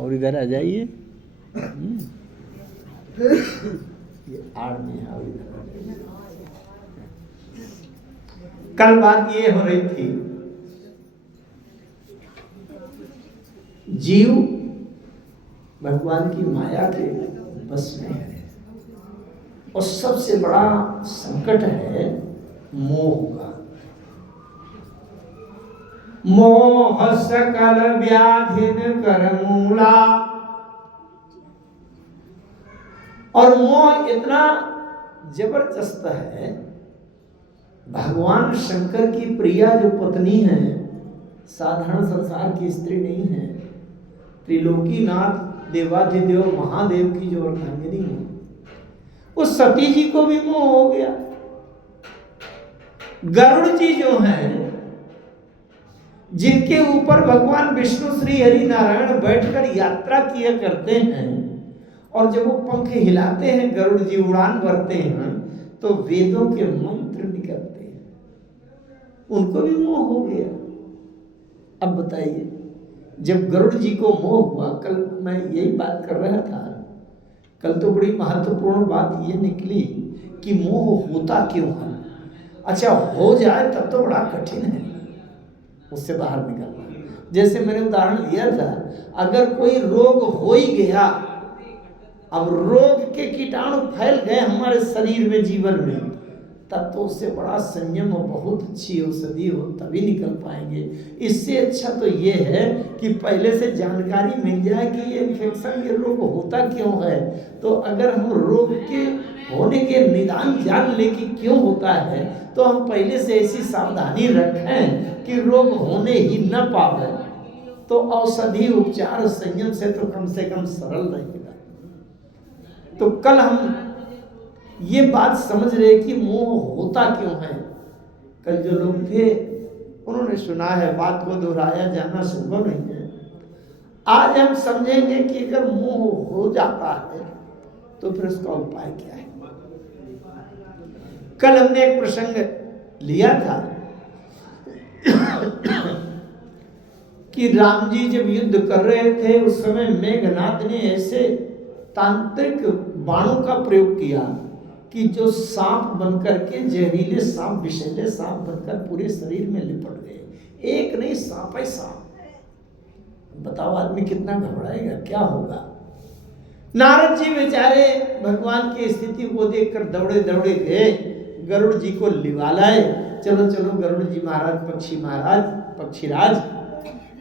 और इधर आ जाइए, ये आड़ में है, और इधर आ जाइए। कल बात ये हो रही थी, जीव भगवान की माया के बस में है, और सबसे बड़ा संकट है मोह का। मोह सकल व्याधिन कर मूला, और मोह इतना जबरदस्त है। भगवान शंकर की प्रिया जो पत्नी है, साधारण संसार की स्त्री नहीं है, त्रिलोकीनाथ देवाधिदेव महादेव की जो अर्धांगिनी है, उस सती जी को भी मोह हो गया। गरुड़ जी जो हैं, जिनके ऊपर भगवान विष्णु श्री हरि नारायण बैठकर यात्रा किया करते हैं, और जब वो पंख हिलाते हैं, गरुड़ जी उड़ान भरते हैं, तो वेदों के मंत्र निकलते हैं, उनको भी मोह हो गया। अब बताइए, जब गरुड़ जी को मोह हुआ, कल मैं यही बात कर रहा था, कल तो बड़ी महत्वपूर्ण बात ये निकली कि मोह होता क्यों है। अच्छा, हो जाए तब तो बड़ा कठिन है उससे बाहर निकलना। जैसे मैंने उदाहरण दिया था, अगर कोई रोग हो ही गया, अब रोग के कीटाणु फैल गए हमारे शरीर में, जीवन में, तब तो उससे बड़ा संयम और बहुत अच्छी औषधि हो तभी निकल पाएंगे। इससे अच्छा तो ये है कि पहले से जानकारी मिल जाए कि ये इन्फेक्शन, ये रोग होता क्यों है। तो अगर हम रोग के होने के निदान जान ले कि क्यों होता है, तो हम पहले से ऐसी सावधानी रखें कि रोग होने ही न पावे, तो औषधि उपचार संयम से तो कम सरल रहेगा। तो कल हम ये बात समझ रहे कि मोह होता क्यों है। कल जो लोग थे उन्होंने सुना है, बात को दोहराया जाना संभव नहीं है। आज हम समझेंगे कि अगर मोह हो जाता है तो फिर उसका उपाय क्या है। कल हमने एक प्रसंग लिया था कि राम जी जब युद्ध कर रहे थे, उस समय मेघनाथ ने ऐसे तांत्रिक बाणों का प्रयोग किया कि जो सांप बनकर के, जहरीले सांप, विषैले सांप बनकर पूरे शरीर में लिपट गए। एक नहीं, सांप ही सांप। बताओ आदमी कितना घबराएगा, क्या होगा। नारद जी बेचारे भगवान की स्थिति को देखकर दौड़े दौड़े गए, गरुड़ जी को लिवा लाए। चलो चलो गरुड़ जी महाराज, पक्षीराज,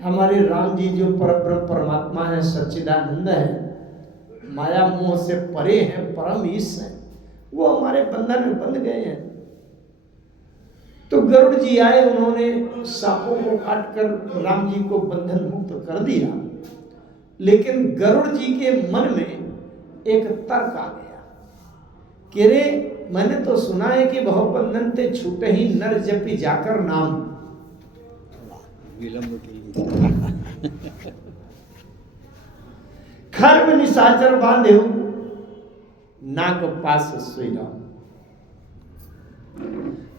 हमारे राम जी जो परब्रह्म परमात्मा है, सच्चिदानंद है, माया मोह से परे हैं, परम ईश है, वो हमारे बंधन में बंध गए हैं। तो गरुड़ जी आए, उन्होंने सांपों को काटकर राम जी को बंधन मुक्त कर दिया। लेकिन गरुड़ जी के मन में एक तर्क आ गया कि रे, मैंने तो सुना है कि बहुबंधन ते छूटे ही नर जपी जाकर नाम। खर्व निशाचर बांधे नाक पास सोई राम।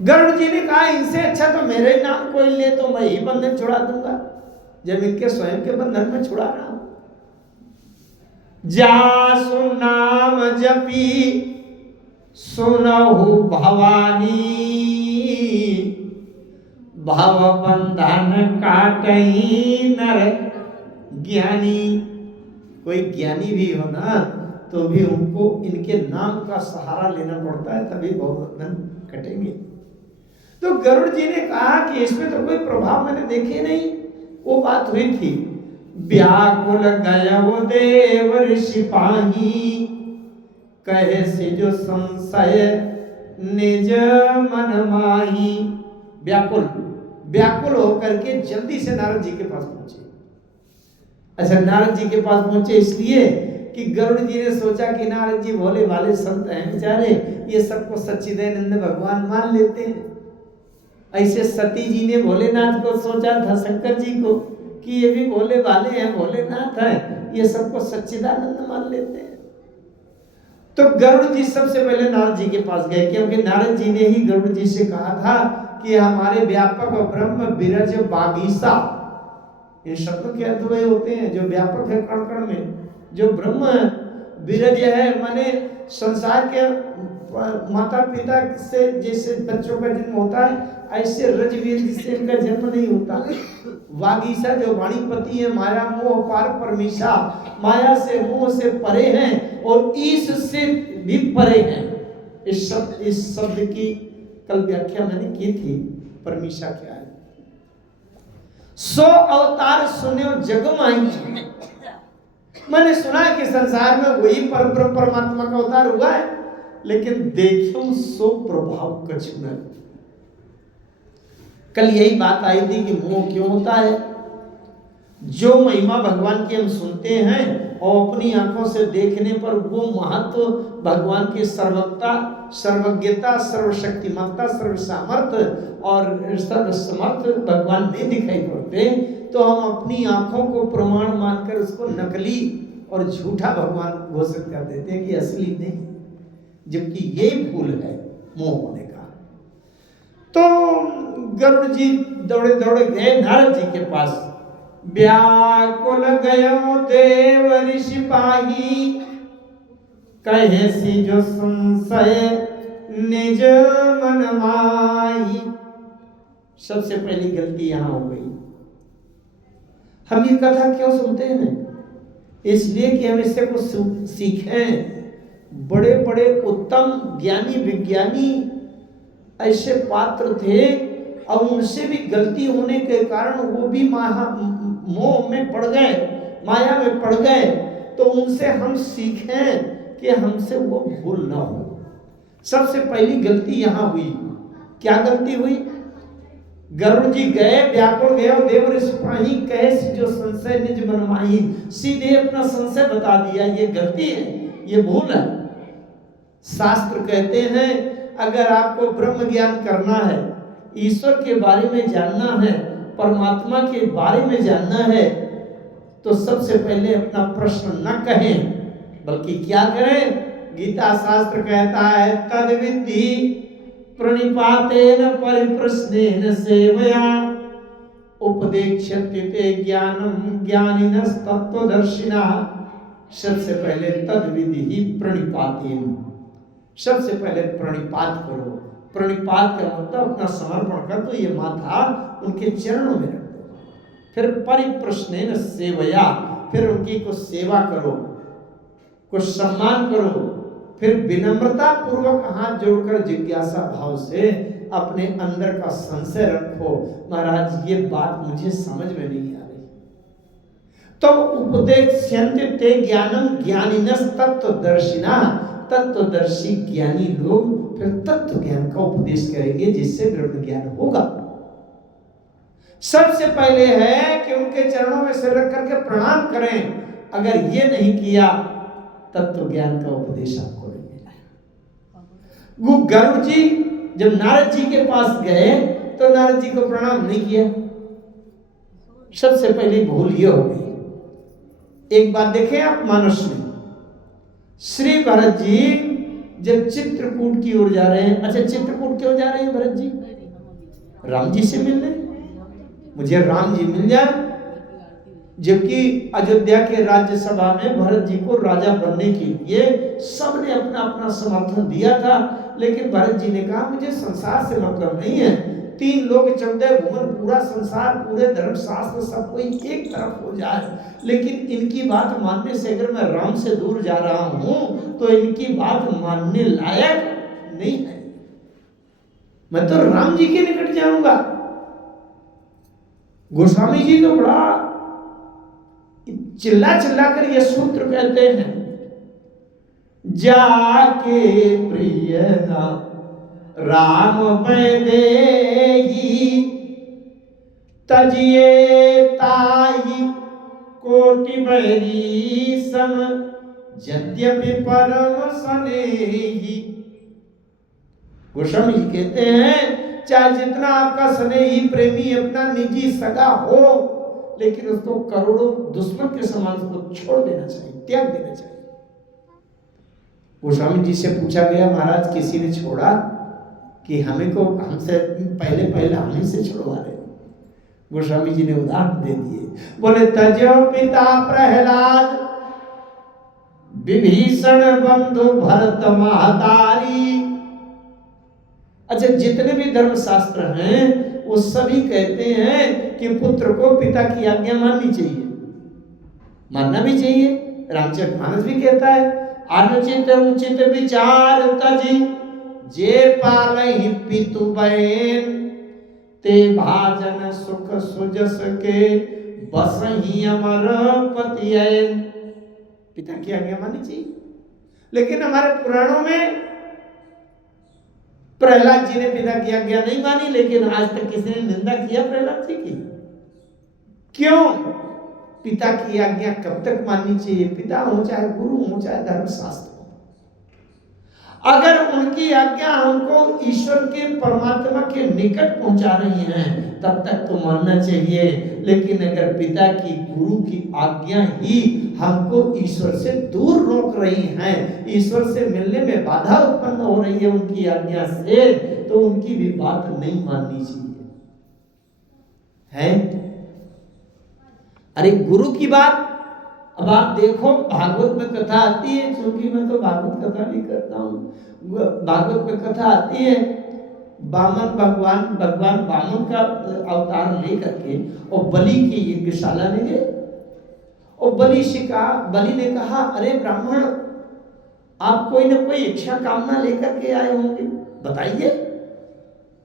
गरुड़ जी ने कहा, इनसे अच्छा तो मेरे ही नाम कोई ले तो मैं ही बंधन छुड़ा दूंगा, जब इनके स्वयं के बंधन में छुड़ा रहा हूं। जासु नाम जपी सुनहु भवानी, भव बंधन काटई नर ज्ञानी। कोई ज्ञानी भी हो ना, तो भी उनको इनके नाम का सहारा लेना पड़ता है, तभी बहुबंधन कटेंगे। तो गरुड़ जी ने कहा कि इसमें तो कोई प्रभाव मैंने देखे नहीं। वो बात हुई थी, व्याकुल गयो देव ऋषि पाही, कहे से जो संशय निज मन माही। व्याकुल होकर के जल्दी से नारद जी के पास पहुंचे। अच्छा, नारद जी के पास पहुंचे इसलिए कि गरुड़ जी ने सोचा कि नारद जी भोले भाले संत हैं बेचारे, ये सबको सच्चिदानंद भगवान मान लेते हैं। ऐसे सती जी ने भोलेनाथ को सोचा था, शंकर जी को, कि ये भी भोले भाले हैं, भोलेनाथ हैं, ये सबको सच्चिदानंद मान लेते हैं। तो गरुड़ जी सबसे पहले नारद जी के पास गए, क्योंकि नारद जी ने ही गरुड़ जी से कहा था कि हमारे व्यापक ब्रह्म बिरज बागीसा इन शब्दों के अर्थ वही होते हैं जो व्यापक है कण कण में, जो ब्रह्म है। विरज है माने संसार के माता पिता से जैसे बच्चों का जन्म होता है ऐसे रजवीर से इनका जन्म नहीं होता। वागीसा जो वाणीपति है, माया मोह पार परमीशा, माया से मोह से परे हैं और ईश से भी परे हैं। इस शब्द की कल व्याख्या मैंने की थी। परमीशा क्या है? 100 अवतार सुन्यो जग माही। मैंने सुना है कि संसार में वही परब्रह्म परमात्मा का अवतार हुआ है, लेकिन देखो सो प्रभाव कछु न। कल यही बात आई थी कि मोह क्यों होता है। जो महिमा भगवान की हम सुनते हैं और अपनी आंखों से देखने पर वो महत्व भगवान की सर्वज्ञता, सर्वज्ञता, सर्वशक्तिमत्ता, सर्वसामर्थ्य और सर्वसमर्थ भगवान नहीं दिखाई पड़ते, तो हम अपनी आंखों को प्रमाण मानकर उसको नकली और झूठा भगवान घोषित कर देते हैं कि असली नहीं, जबकि यही भूल है मोह होने का। तो गरुड़ जी दौड़े दौड़े गए नारद जी के पास। व्याकुल गयो देव ऋषि पाही, कहे सी जो संशय निज मन माही। सबसे पहली गलती यहां हो गई। हम ये कथा क्यों सुनते हैं? इसलिए कि हम इससे कुछ सीखें। बड़े बड़े उत्तम ज्ञानी विज्ञानी ऐसे पात्र थे और उनसे भी गलती होने के कारण वो भी मोह में पड़ गए, माया में पड़ गए। तो उनसे हम सीखें कि हमसे वो भूल ना हो। सबसे पहली गलती यहां हुई। क्या गलती हुई? गरुड़ जी गए, व्याकुल गए देव ऋषि पाही, कहे जो संशय निज मन माही। सीधे अपना संशय बता दिया। ये गलती है, ये भूल है। शास्त्र कहते हैं अगर आपको ब्रह्म ज्ञान करना है, ईश्वर के बारे में जानना है, परमात्मा के बारे में जानना है, तो सबसे पहले अपना प्रश्न न कहें, बल्कि क्या करें? गीता शास्त्र कहता है तद विद्धि प्रणिपातेन परिप्रश्नेन सेवया उपदेक्ष्यते ते ज्ञानम ज्ञानिनस् तत्त्वदर्शिनः। सबसे पहले तद विधि ही प्रणिपातेन, सबसे पहले प्रणिपात करो। प्रणिपात का मतलब अपना समर्पण कर दो, ये माथा उनके चरणों में रख दो। फिर परिप्रश्नेन सेवया, फिर उनकी कुछ सेवा करो, कुछ सम्मान करो। फिर विनम्रता पूर्वक हाथ जोड़कर जिज्ञासा भाव से अपने अंदर का संशय रखो, महाराज ये बात मुझे समझ में नहीं आ रही। तो उपदेक्ष्यन्ते ते ज्ञानम ज्ञानिनस् तत्त्वदर्शिनः। तत्वदर्शी ज्ञानी लोग फिर तत्व ज्ञान का उपदेश करेंगे, जिससे ब्रह्म ज्ञान होगा। सबसे पहले है कि उनके चरणों में सिर रख करके प्रणाम करें। अगर ये नहीं किया, तत्व ज्ञान का उपदेश आपको नहीं मिला। गरुड़ जी जब नारद जी के पास गए तो नारद जी को प्रणाम नहीं किया। सबसे पहली भूल ये हो गई। एक बात देखें आप मानस में, श्री भरत जी जब चित्रकूट की ओर जा रहे हैं। अच्छा, चित्रकूट क्यों जा रहे हैं भरत जी? राम जी से मिलने। मुझे राम जी मिल जाए। जबकि अयोध्या के राज्यसभा में भरत जी को राजा बनने के लिए सबने अपना अपना समर्थन दिया था, लेकिन भरत जी ने कहा मुझे संसार से मतलब नहीं है। 3 लोग 14 भुवन, पूरा संसार, पूरे धर्मशास्त्र सब कोई एक तरफ हो जाए, लेकिन इनकी बात मानने से अगर मैं राम से दूर जा रहा हूं तो इनकी बात मानने लायक नहीं है। मैं तो राम जी के निकट जाऊंगा। गोस्वामी जी तो बड़ा चिल्ला चिल्ला कर यह सूत्र कहते हैं, जाके प्रिय ना राम वैदेही, तजिए ताही कोटि बैरी सम, यद्यपि परम स्नेही। गोस्वामी जी कहते हैं चाहे जितना आपका स्नेही प्रेमी अपना निजी सगा हो, लेकिन उसको करोड़ों दुश्मन के समान उसको छोड़ देना चाहिए, त्याग देना चाहिए। गोस्वामी जी से पूछा गया महाराज किसी ने छोड़ा कि हमें को हमसे पहले हम ही से छुड़वा रहे? गोस्वामी जी ने उदाहरण दे दिए, बोले तजो पिता प्रहलाद विभीषण बंधु भरत महतारी। अच्छा, जितने भी धर्म शास्त्र हैं वो सभी कहते हैं कि पुत्र को पिता की आज्ञा माननी चाहिए, मानना भी चाहिए। रामचरितमानस भी कहता है, अनुचित उचित विचार तजी जे पालहि पितु बहन ते भाजन सुख सुजस के बसहि अमर पति ऐन। पिता की आज्ञा माननी चाहिए, लेकिन हमारे पुराणों में प्रहलाद जी ने पिता की आज्ञा नहीं मानी, लेकिन आज तक किसी ने निंदा किया प्रहलाद जी की? क्यों? पिता की आज्ञा कब तक माननी चाहिए? पिता हो चाहे गुरु हो चाहे धर्मशास्त्र हो, अगर उनकी आज्ञा हमको ईश्वर के परमात्मा के निकट पहुंचा रही है तब तक तो मानना चाहिए। लेकिन अगर पिता की गुरु की आज्ञा ही हमको ईश्वर से दूर रोक रही है, ईश्वर से मिलने में बाधा उत्पन्न हो रही है उनकी आज्ञा से, तो उनकी भी बात नहीं माननी चाहिए है। अरे गुरु की बात, अब आप देखो भागवत में कथा आती है, क्योंकि मैं तो भागवत कथा भी करता हूँ। भागवत में कथा आती है, भगवान बामन का अवतार लेकर के और बलि की यज्ञशाला में गए और बलि ने कहा, अरे ब्राह्मण, आप कोई ना कोई इच्छा कामना लेकर के आए होंगे, बताइए।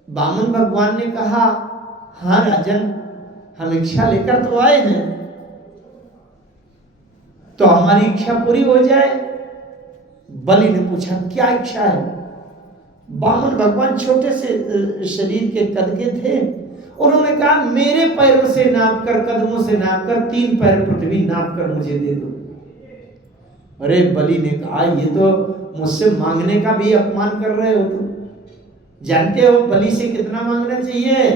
बामन भगवान ने कहा, हाँ राजन, हम इच्छा लेकर तो आए हैं, तो हमारी इच्छा पूरी हो जाए। बलि ने पूछा, क्या इच्छा है? बामन भगवान छोटे से शरीर के कद के थे, उन्होंने कहा, मेरे पैरों से नाप कर, कदमों से नाप कर 3 पैर पृथ्वी नाप कर मुझे दे दो। अरे बलि ने कहा, ये तो मुझसे मांगने का भी अपमान कर रहे हो तुम। जानते हो बलि से कितना मांगना चाहिए?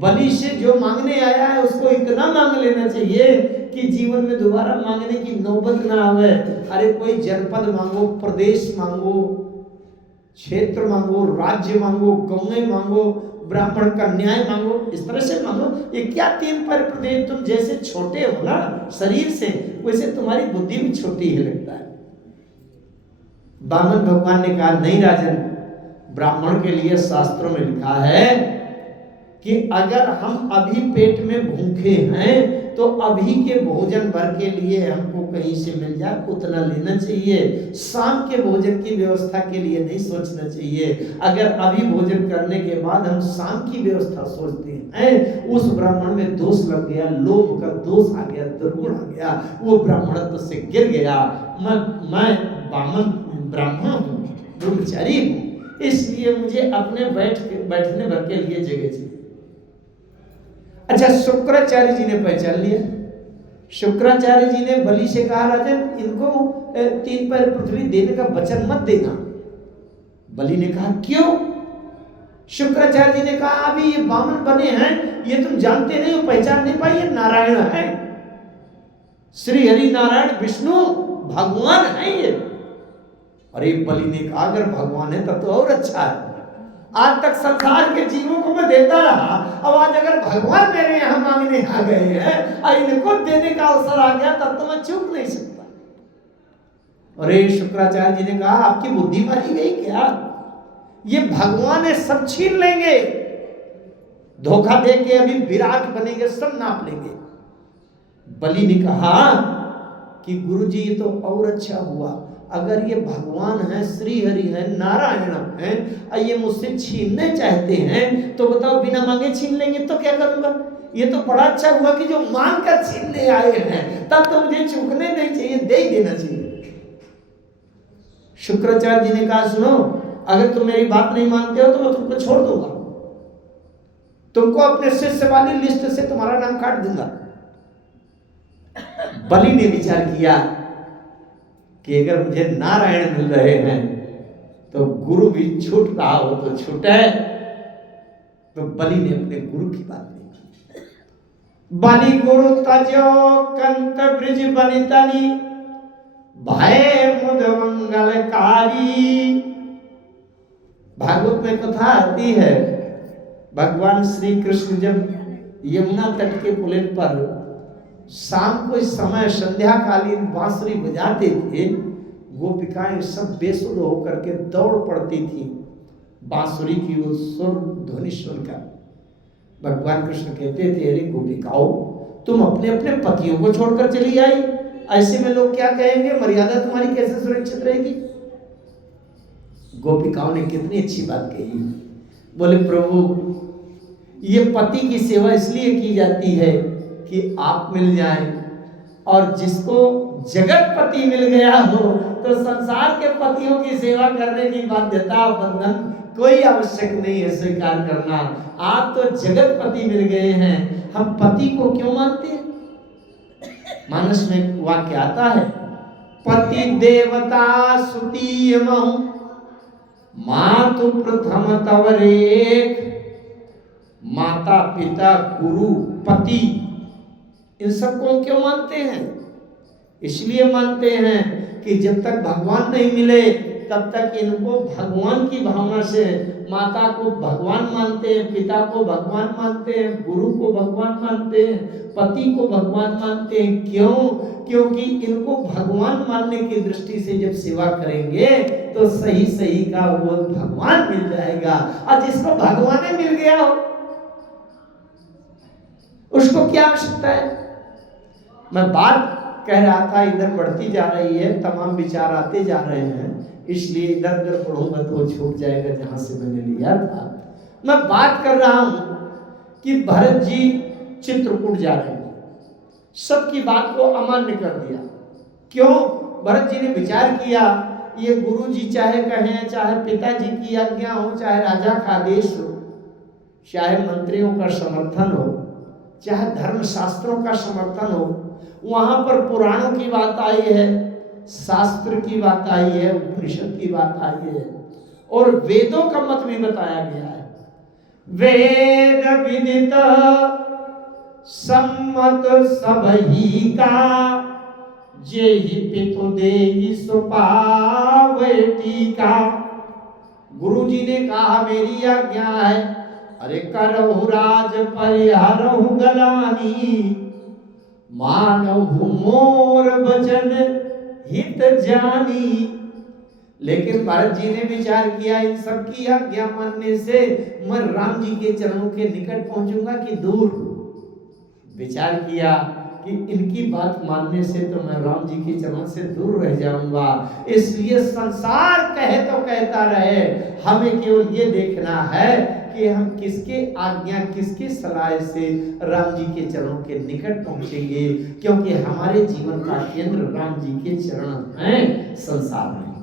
बलि से जो मांगने आया है उसको इतना मांग लेना चाहिए कि जीवन में दोबारा मांगने की नौबत ना आवे। अरे कोई जनपद मांगो, प्रदेश मांगो, क्षेत्र मांगो, राज्य मांगो, गौएं मांगो, ब्राह्मण का न्याय मांगो, इस तरह से मांगो। ये क्या 3 पैर प्रदेश? तुम जैसे छोटे हो ना शरीर से, वैसे तुम्हारी बुद्धि भी छोटी ही लगता है। बामन भगवान ने कहा, नहीं राजन, ब्राह्मण के लिए शास्त्रों में लिखा है कि अगर हम अभी पेट में भूखे हैं तो अभी के भोजन भर के लिए हमको कहीं से मिल जाए उतना लेना चाहिए, शाम के भोजन की व्यवस्था के लिए नहीं सोचना चाहिए। अगर अभी भोजन करने के बाद हम शाम की व्यवस्था सोचते हैं, उस ब्राह्मण में दोष लग गया, लोभ का दोष आ गया, दुर्गुण आ गया, वो ब्राह्मणत्व से गिर गया। मैं बामन ब्राह्मण हूँ, ब्रह्मचारी हूँ, इसलिए मुझे अपने बैठने भर के लिए जगह चाहिए। अच्छा, शुक्राचार्य जी ने पहचान लिया। शुक्राचार्य जी ने बलि से कहा, राजन, इनको 3 पैर पृथ्वी देने का वचन मत देना। बलि ने कहा, क्यों? शुक्राचार्य जी ने कहा, अभी ये बामन बने हैं, ये तुम जानते नहीं हो, पहचान नहीं पाई, ये नारायण है, श्री हरि नारायण विष्णु भगवान है ये। अरे बलि ने कहा, अगर भगवान है तब तो और अच्छा है। आज तक संसार के जीवों को मैं देता रहा, अब आज अगर भगवान मेरे यहाँ मांगने आ गए हैं और इनको देने का अवसर आ गया, तब तो मैं चूक नहीं सकता। अरे शुक्राचार्य जी ने कहा, आपकी बुद्धि मारी गई क्या? ये भगवान है, सब छीन लेंगे, धोखा दे के अभी विराट बनेंगे, सब नाप लेंगे। बलि ने कहा कि गुरुजी, ये तो और अच्छा हुआ, अगर ये भगवान है, श्री हरि है, नारायण है, और ये मुझसे छीनने चाहते हैं, तो बताओ बिना मांगे छीन लेंगे तो क्या करूंगा? ये तो बड़ा अच्छा हुआ कि जो मांग कर छीनने आए हैं, तब तो मुझे चूकने नहीं चाहिए, दे ही देना चाहिए। शुक्राचार्य जी ने कहा, सुनो, अगर तुम मेरी बात नहीं मानते हो तो मैं तुमको छोड़ दूंगा, तुमको अपने शिष्य वाली लिस्ट से तुम्हारा नाम काट दूंगा। बलि ने विचार किया कि अगर मुझे नारायण मिल रहे हैं तो गुरु भी छूट रहा हो तो छूटे, तो बलि ने अपने गुरु की बात नहीं मानी। बलि गुरु तजो कंत ब्रिज बनितनी भय मुद मंगलकारी। भागवत में कथा आती है, भगवान श्री कृष्ण जब यमुना तट के पुलिन पर शाम को इस समय संध्याकालीन बांसुरी बजाते थे। गोपिकाएं सब बेसुध होकर के दौड़ पड़ती थी बांसुरी की वो सुर ध्वनि सुनकर। भगवान कृष्ण कहते थे, अरे गोपिकाओं, तुम अपने अपने पतियों को छोड़कर चली आई, ऐसे में लोग क्या कहेंगे, मर्यादा तुम्हारी कैसे सुरक्षित रहेगी। गोपिकाओं ने कितनी अच्छी बात कही। बोले, प्रभु ये पति की सेवा इसलिए की जाती है कि आप मिल जाएं, और जिसको जगत पति मिल गया हो तो संसार के पतियों की सेवा करने की बाध्यता बंधन कोई आवश्यक नहीं है स्वीकार करना। आप तो जगत पति मिल गए हैं, हम पति को क्यों मानते हैं। मानस में वाक्य आता है, पति देवता सुतीय महु मातु प्रथम तवरेक, माता पिता गुरु पति, इन सबको हम क्यों मानते हैं। इसलिए मानते हैं कि जब तक भगवान नहीं मिले तब तक इनको भगवान की भावना से, माता को भगवान मानते हैं, पिता को भगवान मानते हैं, गुरु को भगवान मानते हैं, पति को भगवान मानते हैं। क्यों? क्योंकि इनको भगवान मानने की दृष्टि से जब सेवा करेंगे तो सही सही का वो भगवान मिल जाएगा। और जिसको भगवान मिल गया हो उसको क्या आवश्यकता है। मैं बात कह रहा था, इधर बढ़ती जा रही है, तमाम विचार आते जा रहे हैं, इसलिए इधर उधर पढ़ूंगा तो छूट जाएगा जहां से मैंने लिया था। मैं बात कर रहा हूं कि भरत जी चित्रकूट जा रहे हैं, सबकी बात को अमान्य कर दिया। क्यों? भरत जी ने विचार किया, ये गुरु जी चाहे कहें, चाहे पिताजी की आज्ञा हो, चाहे राजा का आदेश हो, चाहे मंत्रियों का समर्थन हो, चाहे धर्म शास्त्रों का समर्थन हो, वहां पर पुराणों की बात आई है, शास्त्र की बात आई है, उपनिषद की बात आई है, और वेदों का मत भी बताया गया है। वेद विदित सम्मत सबही का, जेहि पितु देहि सुपावती का। गुरु जी ने कहा मेरी आज्ञा है, अरे करहु राज परिहरहु गलानी, मानहु मोर वचन हित जानी। लेकिन भरत जी ने विचार किया, इन सब की आज्ञा मानने से मैं राम जी के चरणों के निकट पहुंचूंगा कि दूर। विचार किया कि इनकी बात मानने से तो मैं राम जी के चरणों से दूर रह जाऊंगा, इसलिए संसार कहे तो कहता रहे, हमें केवल ये देखना है कि हम किसके आज्ञा, किसके सलाह से राम जी के चरणों के निकट पहुंचेंगे, क्योंकि हमारे जीवन का केंद्र राम जी के चरण हैं, संसार में।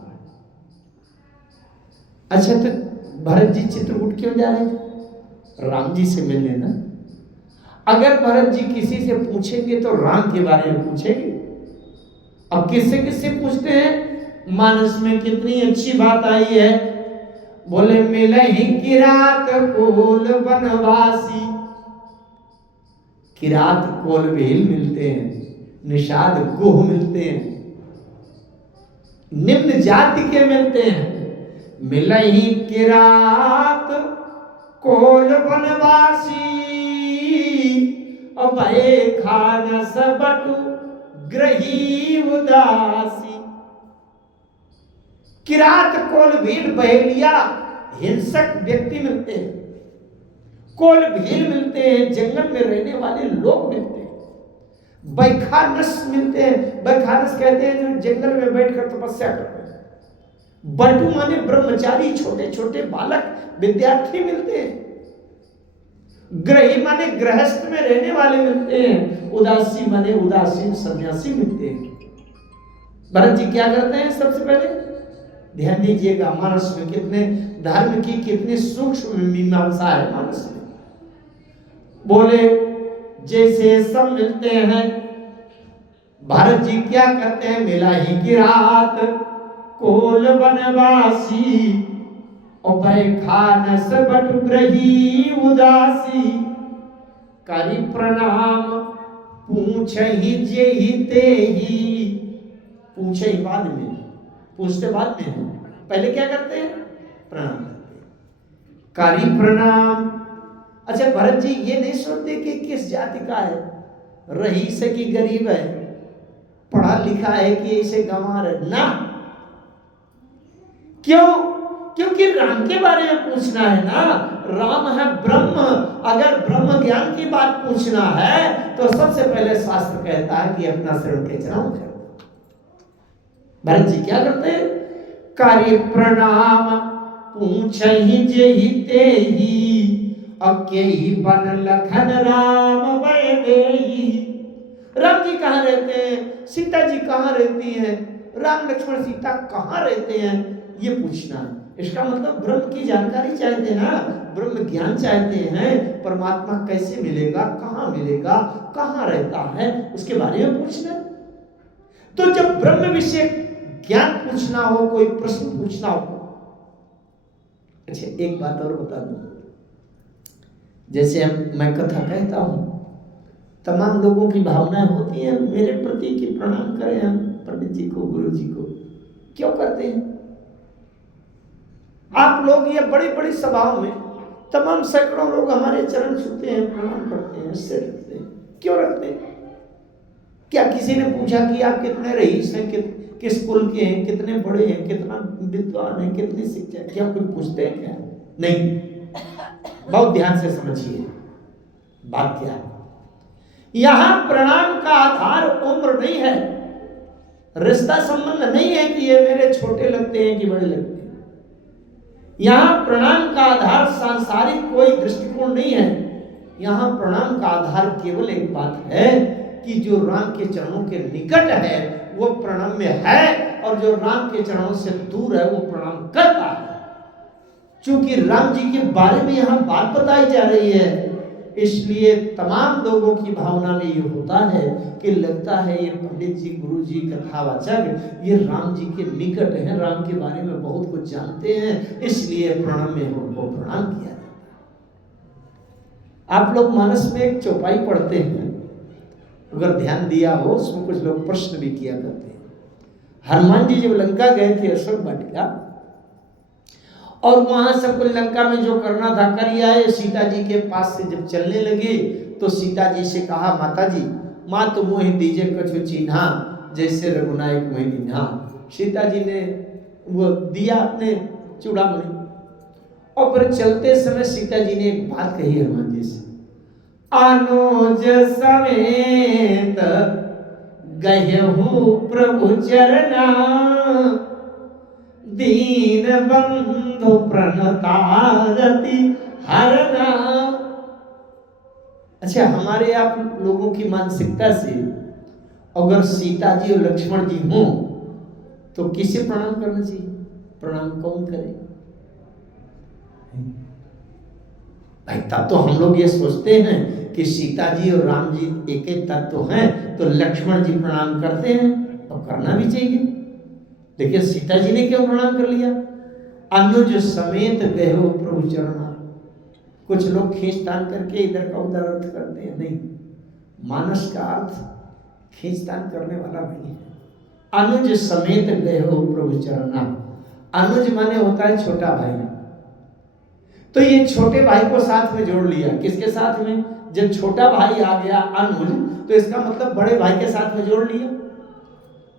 अच्छा, तो भरत जी चित्रकूट क्यों जा रहे थे? राम जी से मिलने ना। अगर भरत जी किसी से पूछेंगे तो राम के बारे में पूछेंगे। अब किससे किससे पूछते हैं? मानस में कितनी अच्छी बात आई है, बोले मिलहि किरात कोल बनवासी। किरात कोल भेल मिलते हैं, निषाद गोह मिलते हैं, निम्न जाति के मिलते हैं। मिलहि किरात कोल बनवासी, अभय खान सबटु ग्रही उदासी। किरात कोल भील बहेलिया हिंसक व्यक्ति मिलते हैं, कोल भील मिलते हैं, जंगल में रहने वाले लोग मिलते हैं, बैखानस मिलते हैं। बैखानस कहते हैं जो जंगल में बैठकर तपस्या करते हैं। बटू माने ब्रह्मचारी, छोटे छोटे बालक विद्यार्थी मिलते हैं। ग्रही माने गृहस्थ में रहने वाले मिलते हैं। उदासी माने उदासीन सन्यासी मिलते हैं। भरत जी क्या करते हैं? सबसे पहले ध्यान दीजिएगा, मानस में कितने धर्म की कितनी सूक्ष्म मीमांसा है मानस में। बोले जैसे सब मिलते हैं, भरत जी क्या करते हैं? मिला ही की रात कोल बनवासी, उभय खानस बटु ग्रही उदासी। करी प्रणाम पूछहि जेहि तेहि। पूछे ही बाद में, पूछते बाद में, पहले क्या करते हैं? प्रणाम करते हैं। करी प्रणाम। अच्छा भरत जी ये नहीं सोचते कि किस जाति का है, रईस है कि गरीब है, पढ़ा लिखा है कि ऐसे गंवार है ना। क्यों? क्योंकि राम के बारे में पूछना है ना। राम है ब्रह्म, अगर ब्रह्म ज्ञान की बात पूछना है तो सबसे पहले शास्त्र कहता है कि अपना शरण के चरण करो। भरत जी क्या करते हैं? कार्य प्रणाम पूछ ही जेहि तेहि, अके ही बन लखन राम वै देहि। राम जी कहाँ रहते हैं, सीता जी कहाँ रहती हैं, राम लक्ष्मण सीता कहाँ रहते हैं, ये पूछना है। इसका मतलब ब्रह्म की जानकारी चाहते हैं ना, ब्रह्म ज्ञान चाहते हैं, परमात्मा कैसे मिलेगा, कहाँ मिलेगा, कहाँ रहता है, उसके बारे में पूछना। तो जब ब्रह्म विषय ज्ञान पूछना हो, कोई प्रश्न पूछना हो, अच्छा एक बात और बता दूं, जैसे मैं कथा कहता हूं, तमाम लोगों की भावनाएं होती हैं मेरे प्रति कि प्रणाम करें हम पंडित जी को, गुरु जी को। क्यों करते हैं आप लोग? ये बड़ी बड़ी सभाओं में तमाम सैकड़ों लोग हमारे चरण छूते हैं, प्रणाम करते हैं, सिर रखते हैं। क्यों रखते हैं? क्या किसी ने पूछा कि आप कितने रईस हैं, किस कुल के हैं, कितने बड़े हैं, कितना विद्वान हैं, कितनी शिक्षा, क्या कोई पूछते हैं क्या? नहीं। बहुत ध्यान से समझिए बात क्या है। यहां प्रणाम का आधार उम्र नहीं है, रिश्ता संबंध नहीं है कि ये मेरे छोटे लगते हैं कि बड़े लगते हैं। यहां प्रणाम का आधार सांसारिक कोई दृष्टिकोण नहीं है। यहां प्रणाम का आधार केवल एक बात है कि जो राम के चरणों के निकट है वो प्रणाम में है, और जो राम के चरणों से दूर है वो प्रणाम करता है। चूंकि राम जी के बारे में यहां बात बताई जा रही है, इसलिए तमाम लोगों की भावना में ये होता है कि लगता है ये पंडित जी, गुरु जी, कथावाचक ये राम जी के निकट हैं, राम के बारे में बहुत कुछ जानते हैं, इसलिए प्रणाम में उनको प्रणाम किया जाता है। आप लोग मानस में एक चौपाई पढ़ते हैं, अगर ध्यान दिया हो, उसमें कुछ लोग प्रश्न भी किया करते हैं। हनुमान जी जब लंका गए थे अशोक वाटिका, और वहां सबको लंका में जो करना था कर आए, सीता जी के पास से जब चलने लगे तो सीता जी से कहा, माता जी माँ तो मोहि दीजे कछु चिन्हा, जैसे रघुनायक मोहि दीन्हा। सीता जी ने वो दिया अपने चूड़ामणि, और फिर चलते समय सीता जी ने एक बात कही हनुमान जी से, अनुज समेत गयहु प्रभु चरना, दीन बंधु प्रणतारति हरना। अच्छा, हमारे आप लोगों की मानसिकता से अगर सीता जी और लक्ष्मण जी हों तो किसे प्रणाम करना चाहिए? प्रणाम कौन करे भाई? तब तो हम लोग ये सोचते हैं कि सीता जी और राम जी एक एक तत्व हैं, तो लक्ष्मण जी प्रणाम करते हैं तो करना भी चाहिए। देखिए सीता जी ने क्यों प्रणाम कर लिया? अनुज समेत गए हो प्रभु चरणा। कुछ लोग खींचतान करके इधर का उधर अर्थ करते हैं, नहीं, मानस का अर्थ खींचतान करने वाला नहीं है। अनुज समेत गए हो प्रभु चरणा। अनुज माने होता है छोटा भाई, तो ये छोटे भाई को साथ में जोड़ लिया। किसके साथ में? जब छोटा भाई आ गया अनुज, तो इसका मतलब बड़े भाई के साथ में जोड़ लिया।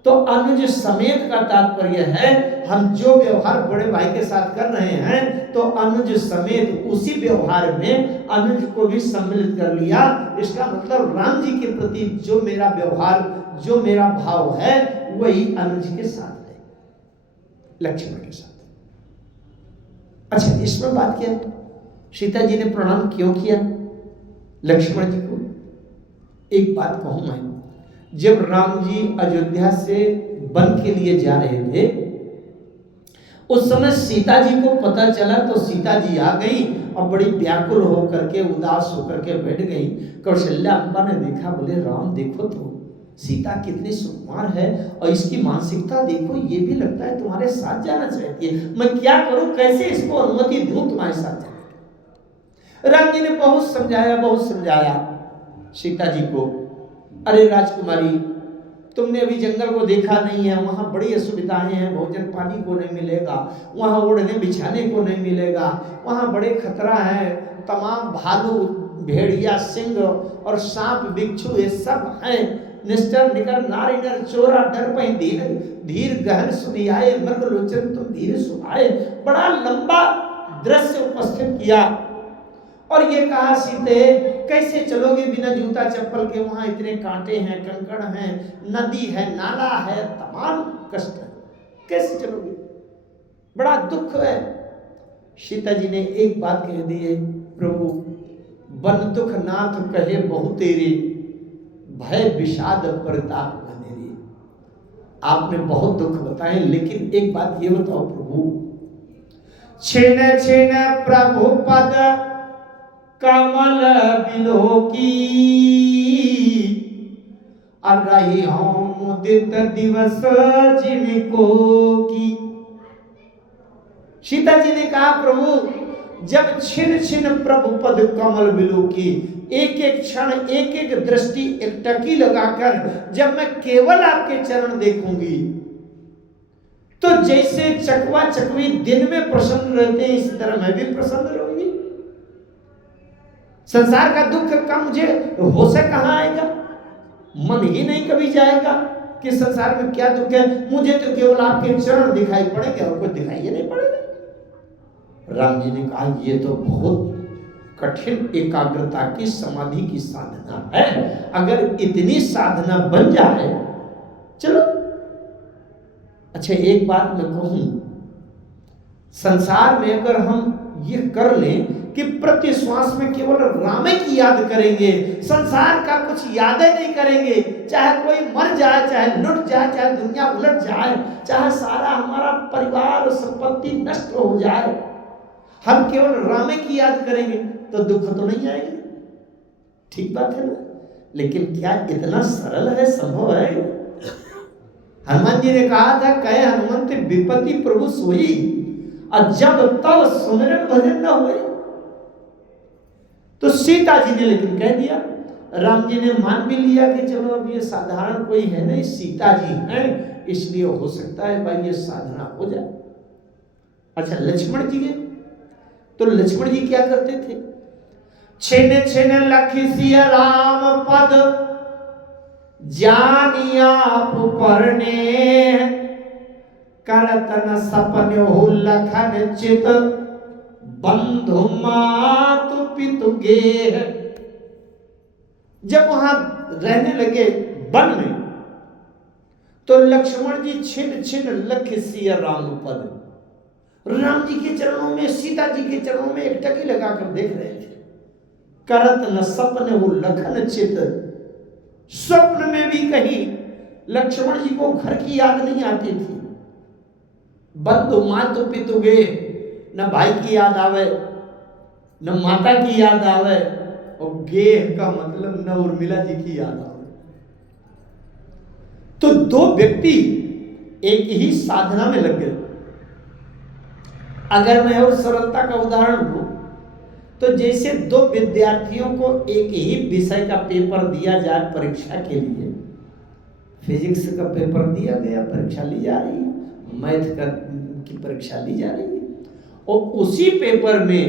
तो अनुज समेत का तात्पर्य है हम जो व्यवहार बड़े भाई के साथ कर रहे हैं तो अनुज समेत उसी व्यवहार में अनुज को भी सम्मिलित कर लिया। इसका मतलब राम जी के प्रति जो मेरा व्यवहार, जो मेरा भाव है, वही अनुज के साथ है, लक्ष्मण के साथ। अच्छा, इसमें बात क्या है? सीता जी ने प्रणाम क्यों किया लक्ष्मण जी को? एक बात कहूं मैं, जब राम जी अयोध्या से वन के लिए जा रहे थे, उस समय सीता जी को पता चला तो सीता जी आ गई और बड़ी व्याकुल होकर के, उदास होकर के बैठ गई। कौशल्या अम्बा ने देखा, बोले राम देखो तो सीता कितनी सुकुमार है, और इसकी मानसिकता देखो, ये भी लगता है तुम्हारे साथ जाना चाहती है। मैं क्या करूं, कैसे इसको अनुमति दूं तुम्हारे साथ जाने? राम जी ने बहुत समझाया सीता जी को, अरे राजकुमारी तुमने अभी जंगल को देखा नहीं है, वहाँ बड़ी असुविधाएं हैं, भोजन पानी को नहीं मिलेगा, वहाँ ओढ़ने बिछाने को नहीं मिलेगा, वहाँ बड़े खतरा है, तमाम भालू भेड़िया सिंह और सांप बिच्छू ये सब हैं। निष्ठर निकर नारी नर चोरा डर पही धीर गहन सुनियाए मृग लोचन तुम धीरे सुनाए। बड़ा लंबा दृश्य उपस्थित किया और ये कहा सीते कैसे चलोगे बिना जूता चप्पल के, वहां इतने कांटे हैं, कंकड़ हैं, नदी है, नाला है, तमाम कष्ट है, कैसे चलोगे, बड़ा दुख है। सीता जी ने एक बात कह दी है, प्रभु बन दुख नाथ कहे बहु तेरे भय विषाद परिताप बनेरे। आपने बहुत दुख बताए, लेकिन एक बात ये बताओ प्रभु, छिन छिन प्रभु पद कमल बिलोकी और रही हूं मुदित दिवस जिनको की। सीता जी ने कहा प्रभु जब छिन छिन प्रभु पद कमल बिलोकी, एक एक क्षण एक एक दृष्टि एक टकी लगाकर जब मैं केवल आपके चरण देखूंगी तो जैसे चकवा चकवी दिन में प्रसन्न रहते हैं, इसी तरह मैं भी प्रसन्न रहूंगी। संसार का दुख का मुझे होश कहां आएगा, मन ही नहीं कभी जाएगा कि संसार में क्या दुख है, मुझे तो केवल आपके चरण दिखाई पड़ेंगे और कुछ दिखाई नहीं पड़ेगा। राम जी ने कहा ये तो बहुत कठिन एकाग्रता की समाधि की साधना है, अगर इतनी साधना बन जाए चलो। अच्छा एक बात मैं कहूं, संसार में अगर हम ये कर लें कि प्रति श्वास में केवल राम की याद करेंगे, संसार का कुछ यादें नहीं करेंगे, चाहे कोई मर जाए, चाहे लुट जाए, चाहे दुनिया उलट जाए, चाहे सारा हमारा परिवार और संपत्ति नष्ट हो जाए, हम केवल राम की याद करेंगे तो दुख तो नहीं आएगा। ठीक बात है ना, लेकिन क्या इतना सरल है, संभव है? हनुमान जी ने कहा था कहे हनुमंत विपत्ति प्रभु सोई और जब तब सुमिरन भजन न हुए। तो सीता जी ने लेकिन कह दिया, राम जी ने मान भी लिया कि चलो अब ये साधारण कोई है नहीं, सीता जी हैं, इसलिए हो सकता है भाई ये साधना हो जाए। अच्छा लक्ष्मण जी के, तो लक्ष्मण जी क्या करते थे, छिन छिन लखि सिया राम पद जानिया परने करत न सपन हो लखन चित बंधु मातु पितु गेह। जब वहां रहने लगे वन में तो लक्ष्मण जी छिन छिन लखि सिया राम पद, राम जी के चरणों में, सीता जी के चरणों में एक टकी लगाकर देख रहे थे। करत न सपन हो लखन चित, स्वप्न में भी कहीं लक्ष्मण जी को घर की याद नहीं आती थी। बंधु मातु पितु गे, न भाई की याद आवे न माता की याद आवे, और गेह का मतलब न उर्मिला जी की याद आवे। तो दो व्यक्ति एक ही साधना में लग गए। अगर मैं और सरलता का उदाहरण दूं तो जैसे दो विद्यार्थियों को एक ही विषय का पेपर दिया जाए परीक्षा के लिए, फिजिक्स का पेपर दिया गया, परीक्षा ली जा रही है, मैथ का की परीक्षा ली जा रही है, और उसी पेपर में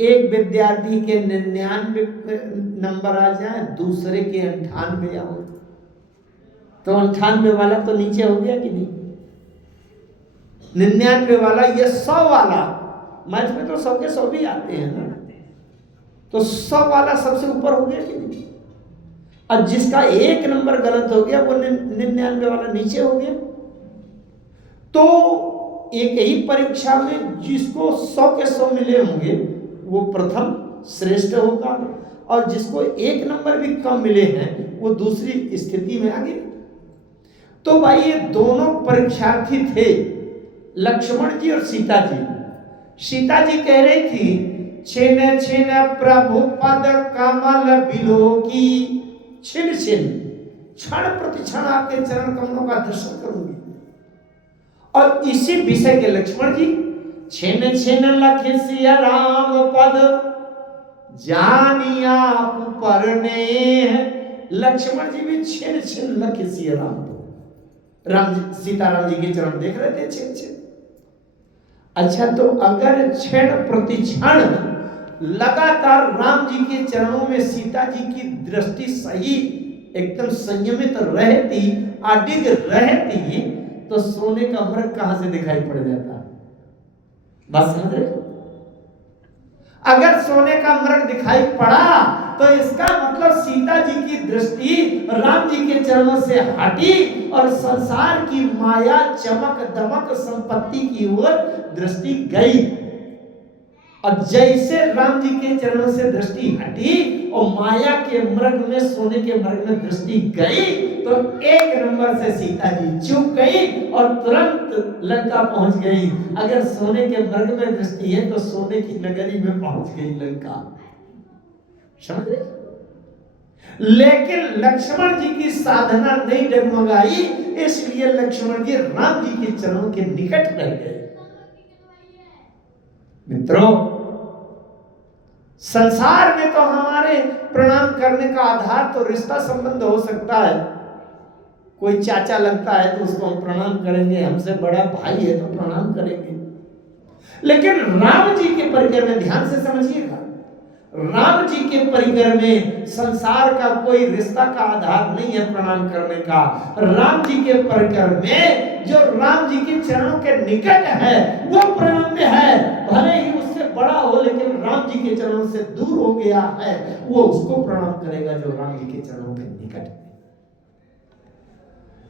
एक विद्यार्थी के 99 नंबर आ जाए, दूसरे के 98 आओ, तो 98 वाला तो नीचे हो गया कि नहीं, 99 वाला ये 100 वाला, मैथ में तो 100 के 100 भी आते हैं ना, तो 100 वाला सबसे ऊपर हो गया कि नहीं। अब जिसका 1 नंबर गलत हो गया वो 99 वाला नीचे हो गया। तो एक ही परीक्षा में जिसको 100 के 100 मिले होंगे वो प्रथम श्रेष्ठ होगा, और जिसको 1 नंबर भी कम मिले हैं वो दूसरी स्थिति में आ गया। तो भाई ये दोनों परीक्षार्थी थे, लक्ष्मण जी और सीता जी। सीता जी कह रही थी छिन छिन प्रभु पद कमल बिलोकी, छिन छिन क्षण प्रति क्षण आपके चरण कमलों का दर्शन करूंगी। और इसी विषय के लक्ष्मण जी छिन छिन लखि सिया राम पद जानिया परने, लक्ष्मण जी भी छिन छिन लखि सिया राम पद, सीताराम जी के चरण देख रहे थे अच्छे अच्छे। अच्छा, तो अगर क्षण प्रति क्षण लगातार राम जी के चरणों में सीता जी की दृष्टि सही एकदम संयमित रहती, अडिग रहती, तो सोने का मृग कहां से दिखाई पड़ जाता? बात समझ रहे? अगर सोने का मृग दिखाई पड़ा तो इसका मतलब सीता जी की दृष्टि राम जी के चरणों से हटी और संसार की माया, चमक दमक, संपत्ति की ओर दृष्टि गई। और जैसे राम जी के चरणों से दृष्टि हटी और माया के मृग में, सोने के मृग में दृष्टि गई, तो एक नंबर से सीता जी चुप गई और तुरंत लंका पहुंच गई। अगर सोने के मृग में दृष्टि है तो सोने की नगरी में पहुंच गई लंका। समझ रहे? लेकिन लक्ष्मण जी की साधना नहीं डगमगाई, इसलिए लक्ष्मण जी राम जी के चरणों के निकट रह गए। मित्रों, संसार में तो हमारे प्रणाम करने का आधार तो रिश्ता संबंध हो सकता है। कोई चाचा लगता है तो उसको हम प्रणाम करेंगे, हमसे बड़ा भाई है तो प्रणाम करेंगे। लेकिन राम जी के परिकर में ध्यान से समझिएगा, राम जी के परिकर में संसार का कोई रिश्ता का आधार नहीं है प्रणाम करने का। राम जी के परिकर में जो राम जी के चरणों के निकट है वो प्रणम्य है। भले ही उससे बड़ा हो, लेकिन राम जी के चरणों से दूर हो गया है, वो उसको प्रणाम करेगा जो राम जी के चरणों के निकट है।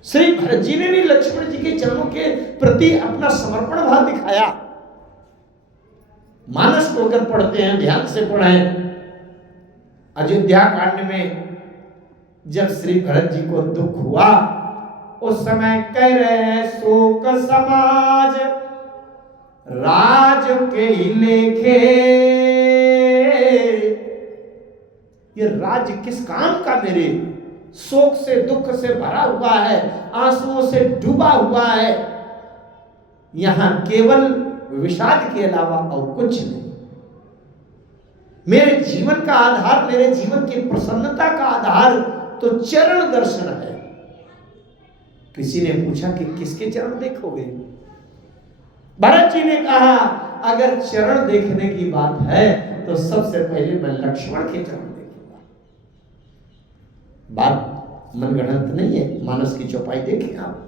श्री भरत जी ने भी लक्ष्मण जी के चरणों के प्रति अपना समर्पण भाव दिखाया। मानस को अगर पढ़ते हैं, ध्यान से पढ़ें, अयोध्या कांड में जब श्री भरत जी को दुख हुआ, उस समय कह रहे हैं शोक समाज राज के ही लेखे। ये राज किस काम का मेरे? शोक से, दुख से भरा हुआ है, आंसुओं से डूबा हुआ है, यहां केवल विषाद के अलावा और कुछ नहीं। मेरे जीवन का आधार, मेरे जीवन की प्रसन्नता का आधार तो चरण दर्शन है। किसी ने पूछा कि किसके चरण देखोगे? भरत जी ने कहा अगर चरण देखने की बात है तो सबसे पहले मैं लक्ष्मण के चरण देखूंगा। बात मनगढ़ंत नहीं है, मानस की चौपाई देखें आप।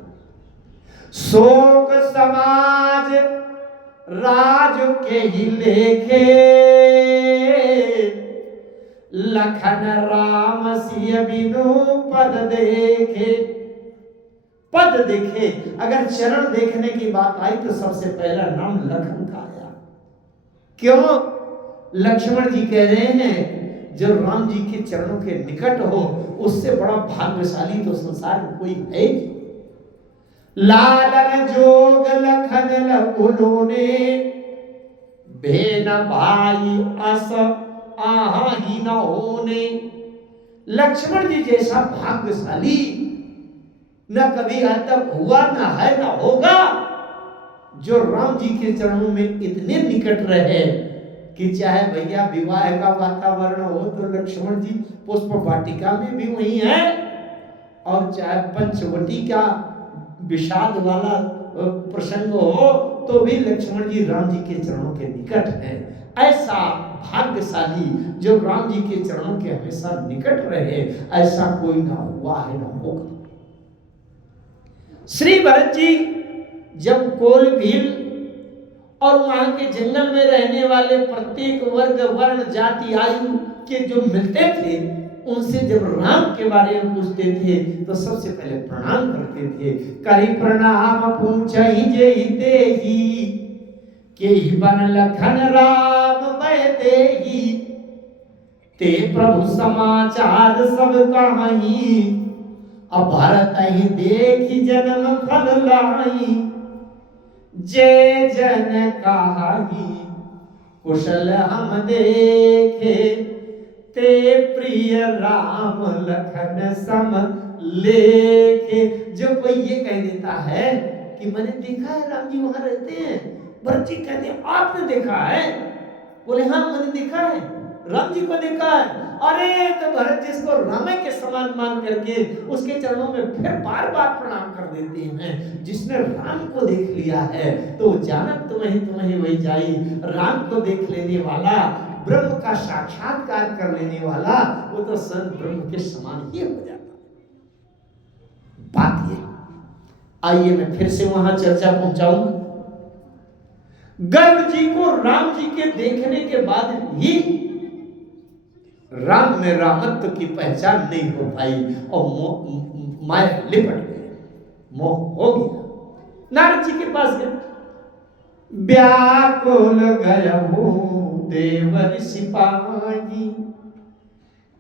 शोक समाज राज के ही लेखे, लखन राम सिय बिनु पद देखे। पद देखे, अगर चरण देखने की बात आई तो सबसे पहला नाम लखन का आया। क्यों? लक्ष्मण जी कह रहे हैं जो राम जी के चरणों के निकट हो, उससे बड़ा भाग्यशाली तो संसार में कोई है। लालन जोग लखन लखुलोने, भेन भाई अस आहा ही न होने। लक्ष्मण जी जैसा भाग्यशाली न कभी आज तक हुआ, न है, न होगा, जो राम जी के चरणों में इतने निकट रहे कि चाहे भैया विवाह का वातावरण हो तो लक्ष्मण जी पुष्प वाटिका में भी वही है, और चाहे पंचवटी का विषाद वाला प्रसंग हो तो भी लक्ष्मण जी राम जी के चरणों के निकट हैं। ऐसा भाग्यशाली जो राम जी के चरणों के हमेशा निकट रहे, ऐसा कोई ना हुआ है, ना होगा। श्री भरत जी जब कोल भील और वहां के जंगल में रहने वाले प्रत्येक वर्ग, वर्ण, जाति, आयु के जो मिलते थे, उनसे जब राम के बारे में पूछते थे तो सबसे पहले प्रणाम करते थे। करी प्रणाम पूछहि जेहि तेहि, केहि बन लखन राम भय देहि। ते प्रभु समाचार सब कहाई, अब भरत ही देखि जन्म फल लाई। जय जन कहाई कुशल हम देखे, ते प्रिय राम लखन सम लेखे। जो कोई ये कह देता है कि मैंने देखा है राम जी वहां रहते हैं, भरत जी कहते हैं आपने देखा है? बोले हाँ मैंने देखा है, राम जी को देखा है। अरे तो भरत जी इसको राम के समान मान करके उसके चरणों में फिर बार बार प्रणाम कर देते हैं। जिसने राम को देख लिया है तो जानत तुम्हें वही जाई। राम को देख लेने वाला, ब्रह्म का साक्षात्कार कर लेने वाला, वो तो संत ब्रह्म के समान ही हो जाता। बात ये, आइए मैं फिर से वहां चर्चा पहुंचाऊंगा। गर्ग जी को राम जी के देखने के बाद ही राम में रामत्व की पहचान नहीं हो पाई और माया लिपट गई, मोह हो गया। नारद जी के पास गए, व्याकुल गयो देवर सिपाही,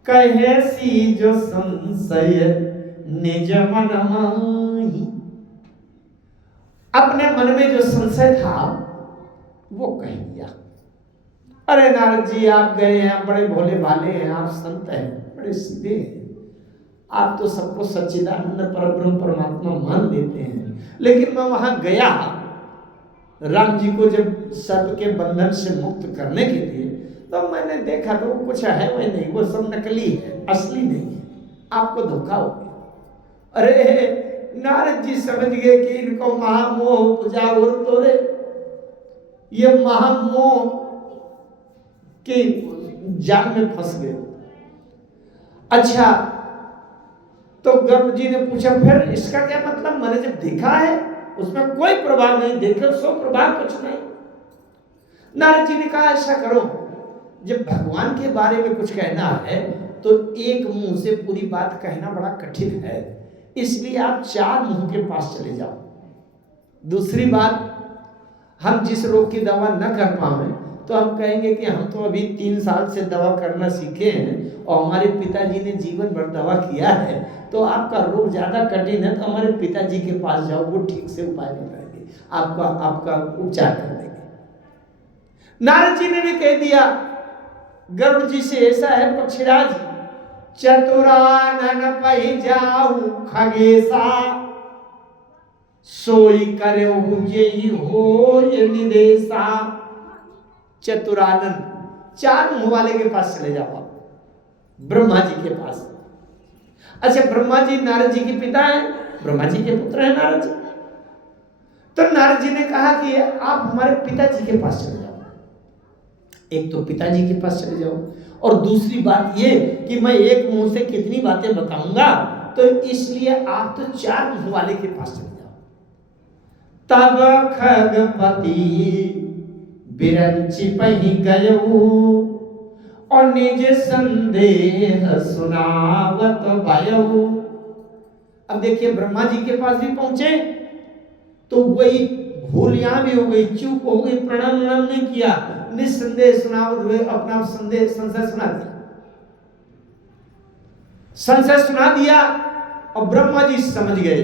कहे सी जो संशय निज मन माही। अपने मन में जो संशय था वो कह दिया। अरे नारद जी आप गए हैं, बड़े भोले भाले हैं, आप संत हैं, बड़े सीधे हैं, आप तो सबको सच्चिदानंद परब्रह्म परमात्मा मान लेते हैं। लेकिन मैं वहां गया राम जी को जब सर्प के बंधन से मुक्त करने के लिए, तो मैंने देखा तो वो कुछ है वही नहीं, वो सब नकली है, असली नहीं है, आपको धोखा हो गया। अरे नारद जी समझ गए कि इनको महामोह उपजा और तोरे, ये महामोह के जाल में फंस गए। अच्छा, तो गर्ग जी ने पूछा फिर इसका क्या मतलब? मैंने जब देखा है उसमें कोई प्रभाव नहीं, देखे सो प्रभाव कुछ नहीं। नारद जी ने कहा ऐसा करो, जब भगवान के बारे में कुछ कहना है तो एक मुंह से पूरी बात कहना बड़ा कठिन है, इसलिए आप 4 मुंह के पास चले जाओ। दूसरी बात, हम जिस रोग की दवा न कर पाए तो हम कहेंगे कि हम तो अभी 3 साल से दवा करना सीखे हैं और हमारे पिताजी ने जीवन भर दवा किया है, तो आपका रोग ज़्यादा कठिन है तो हमारे पिताजी के पास जाओ, वो ठीक से उपाय बताएंगे, आपका उपचार कर देंगे। नारद जी ने भी कह दिया गरुड़ जी से, ऐसा है पक्षीराज, चतुरानन पहि जाऊ खगेशा, सोई करे जेहि होय निदेशा। चतुरानन, 4 मुंह वाले के पास चले जाओ आप, ब्रह्मा जी के पास। अच्छा, ब्रह्मा जी नारद जी के पिता हैं, ब्रह्मा जी के पुत्र हैं नारद जी। तो नारद जी ने कहा कि आप हमारे पिताजी के पास चले जाओ। एक तो पिताजी के पास चले जाओ, और दूसरी बात ये कि मैं एक मुंह से कितनी बातें बताऊंगा, तो इसलिए आप तो 4 मुंह वाले के पास चले जाओ। तब खगपति बिरंचि पहि गयो, और निज संदेह सुनावत भयो। अब देखिए ब्रह्मा जी के पास भी पहुंचे तो वही भूल यहां भी हो गई, चूक हो गई, प्रणाम नहीं किया, निसंदेह सुनावत हुए, अपना संशय सुना दिया, संशय सुना दिया। और ब्रह्मा जी समझ गए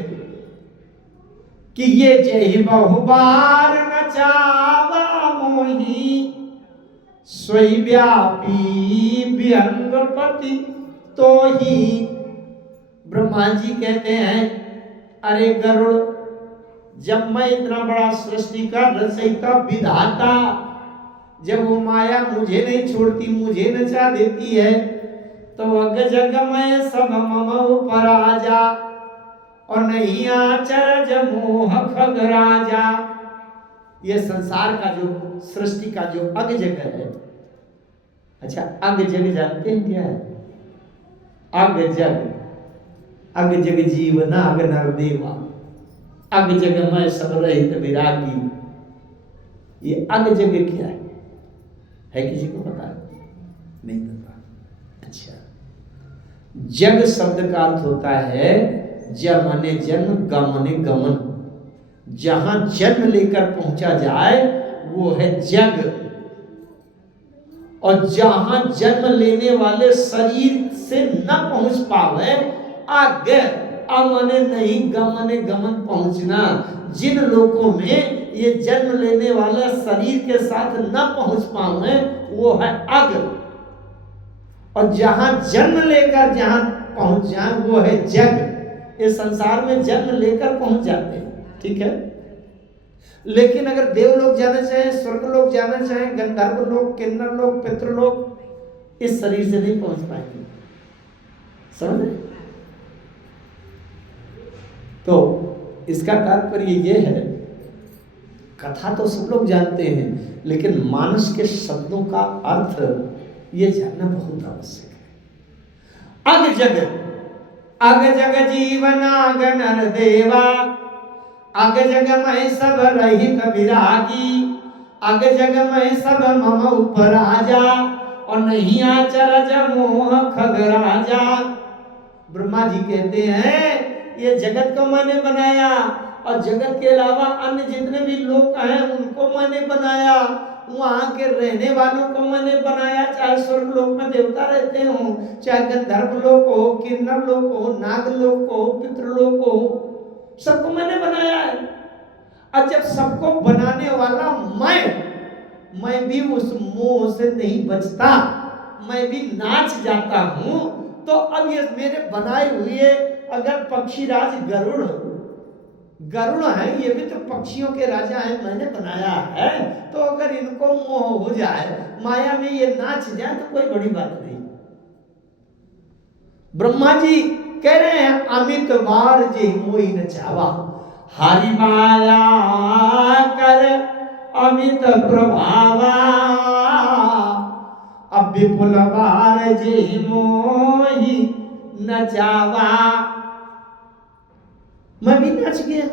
कि ये जय बहुबार नचावा मोही, स्वयं व्यापी व्यंगपति तो ही। ब्रह्मा जी कहते हैं, अरे गरुड़, जब मैं इतना बड़ा सृष्टि का रचयिता विधाता, जब वो माया मुझे नहीं छोड़ती, मुझे नचा देती है, तो अग जग में सब मम ऊपर आजा, और नहीं आचर जमोह खग राजा। ये संसार का जो सृष्टि का जो अग जग है, अच्छा अग जग जानते हैं क्या है? अग जग, अग जग जीवना अग नर देवा, अग जग में सब रहित विरागी। ये अग जग क्या है किसी को पता? नहीं पता। अच्छा, जग शब्द का अर्थ होता है ज माने जन्म, ग माने गमन, जहां जन्म लेकर पहुंचा जाए वो है जग, और जहां जन्म लेने वाले शरीर से न पहुंच पावे अग, अमने नहीं गमने गमन पहुंचना। जिन लोगों में ये जन्म लेने वाला शरीर के साथ न पहुंच पावे वो है अग, और जहां जन्म लेकर जहां पहुंच जाए वो है जग। इस संसार में जन्म लेकर पहुंच जाते हैं, ठीक है, लेकिन अगर देवलोक जाना चाहे, स्वर्ग लोक जाना चाहे, गंधर्व लोक, किन्नर लोक, पितृलोक, इस शरीर से नहीं पहुंच पाएंगे। समझ रहे? तो इसका तात्पर्य ये है, कथा तो सब लोग जानते हैं, लेकिन मानस के शब्दों का अर्थ ये जानना बहुत आवश्यक है। अग जग जीवन आग नर देवा, अग जग मैं सब रहित विरागी, अग जग मैं सब मम उपराजा, और नहीं आचरज मोह खगराजा। ब्रह्मा जी कहते हैं ये जगत को मैंने बनाया, और जगत के अलावा अन्य जितने भी लोग हैं उनको मैंने बनाया, वहां के रहने वालों को मैंने बनाया, चाहे स्वर्ग लोक में देवता रहते हो, चाहे गंधर्व लोक हो, किन्नर लोक हो, नाग लोक हो, पितृलोक हो, सबको मैंने बनाया है। और जब सबको बनाने वाला मैं भी उस मोह से नहीं बचता, मैं भी नाच जाता हूं। तो अब ये मेरे बनाए हुए अगर पक्षीराज गरुड़ है, ये भी तो पक्षियों के राजा हैं, मैंने बनाया है, तो अगर इनको मोह हो जाए, माया में ये नाच जाए तो कोई बड़ी बात नहीं। ब्रह्मा जी कह रहे हैं अमित बार जे मोई न चावा, हरि माया कर अमित प्रभावा, अब विपुल बार जे मोही न चावा। मैं भी नाच गया।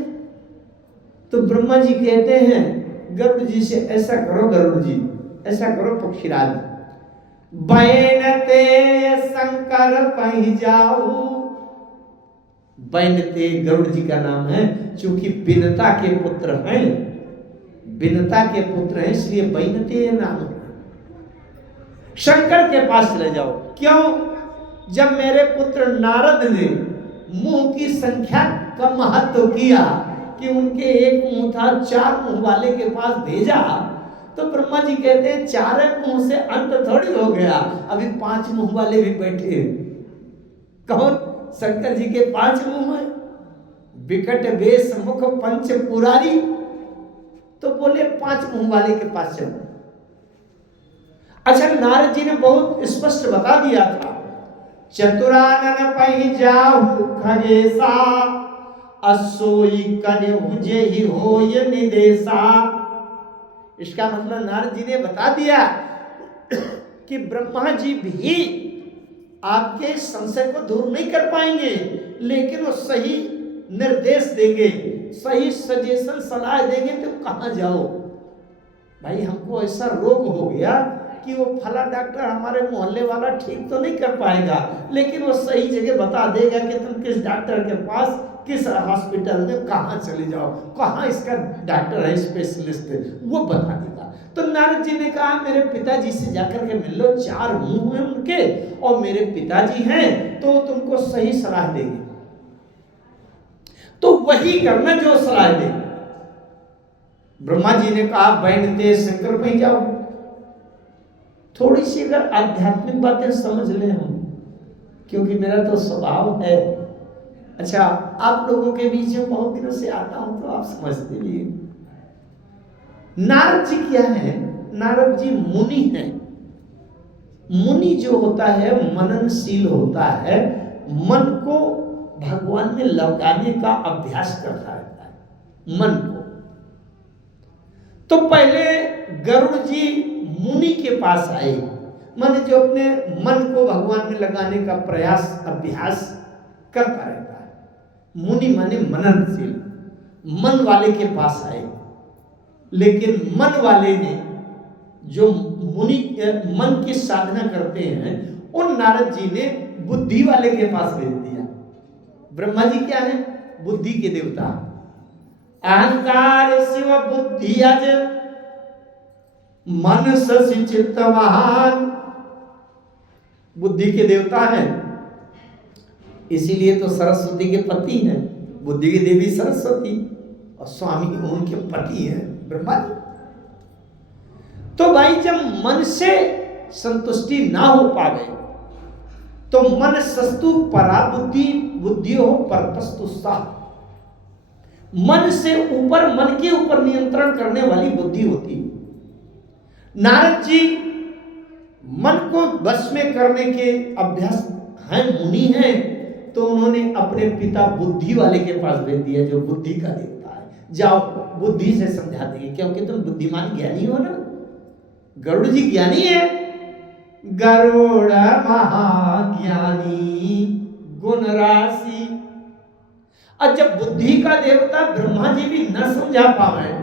तो ब्रह्मा जी कहते हैं गरुड़ जी से, ऐसा करो गरुड़ जी, ऐसा करो पक्षीराज, बैनते शंकर पही जाऊ। बैनते गरुड़ जी का नाम है, चूंकि बिनता के पुत्र हैं, बिनता के पुत्र हैं, इसलिए बैनते नाम है। शंकर के पास चले जाओ। क्यों? जब मेरे पुत्र नारद ने मुंह की संख्या का महत्व किया कि उनके एक मुंह था, 4 मुंह वाले के पास भेजा, तो ब्रह्मा जी कहते हैं 4 मुंह से अंत थोड़ी हो गया, अभी 5 मुंह वाले भी बैठे। कौन? शंकर जी के 5 मुंह है, विकट वेश मुख पंच पुरारी। तो बोले 5 मुंह वाले के पास चलो। अच्छा, नारद जी ने बहुत स्पष्ट बता दिया था, चतुरानन पहि जाहु खगेसा, असोई कने हुजे ही होय निदेशा। इसका मतलब नारद जी ने बता दिया कि ब्रह्मा जी भी आपके संशय को दूर नहीं कर पाएंगे, लेकिन वो सही निर्देश देंगे, सही सजेशन सलाह देंगे, तुम कहां जाओ। भाई हमको ऐसा रोग हो गया कि वो फला डॉक्टर हमारे मोहल्ले वाला ठीक तो नहीं कर पाएगा, लेकिन वो सही जगह बता देगा कि तुम किस डॉक्टर के पास, किस हॉस्पिटल में कहाँ चले जाओ, कहाँ इसका डॉक्टर है, स्पेशलिस्ट है, वो बता देगा। तो नारद जी ने कहा मेरे पिताजी से जाकर के मिल लो, 4 मुंह हैं उनके और मेरे पिताजी हैं, तो तुमको सही सलाह देंगे। तो वही करना जो सलाह देंगे। ब्रह्मा जी ने कहा बैठते शंकर पे जाओ। थोड़ी सी अगर आध्यात्मिक बातें समझ लें हम, क्योंकि मेरा तो स्वभाव है, अच्छा आप लोगों के बीच में बहुत दिनों से आता हूं तो आप समझते भी हैं। नारद जी क्या है? नारद जी मुनि हैं। मुनि जो होता है मननशील होता है, मन को भगवान में लगाने का अभ्यास करता रहता है, मन को। तो पहले गरुड़ जी मुनि के पास आए, मन जो अपने मन को भगवान में लगाने का प्रयास अभ्यास करता रहता है। मुनि माने मननशील, मन वाले के पास आए, लेकिन मन वाले ने जो मुनि मन की साधना करते हैं, उन नारद जी ने बुद्धि वाले के पास भेज दिया। ब्रह्मा जी क्या है? बुद्धि के देवता। अहंकार शिव बुद्धि अज मन शशि चित्त महान। बुद्धि के देवता हैं, इसीलिए तो सरस्वती के पति हैं। बुद्धि की देवी सरस्वती और स्वामी उनके पति हैं ब्रह्मा जी। तो भाई जब मन से संतुष्टि ना हो पावे तो मन सस्तु परा बुद्धि, बुद्धि हो परतस्तु सा। मन से ऊपर, मन के ऊपर नियंत्रण करने वाली बुद्धि होती है। नारद जी मन को वश में करने के अभ्यास हैं, मुनि हैं, तो उन्होंने अपने पिता बुद्धि वाले के पास भेज दिया, जो बुद्धि का देवता है। जाओ बुद्धि से समझा देंगे, क्योंकि तुम बुद्धिमान ज्ञानी हो ना। गरुड़ जी ज्ञानी है। गरुड़ महाज्ञानी गुण राशि। और जब बुद्धि का देवता ब्रह्मा जी भी न समझा पावे,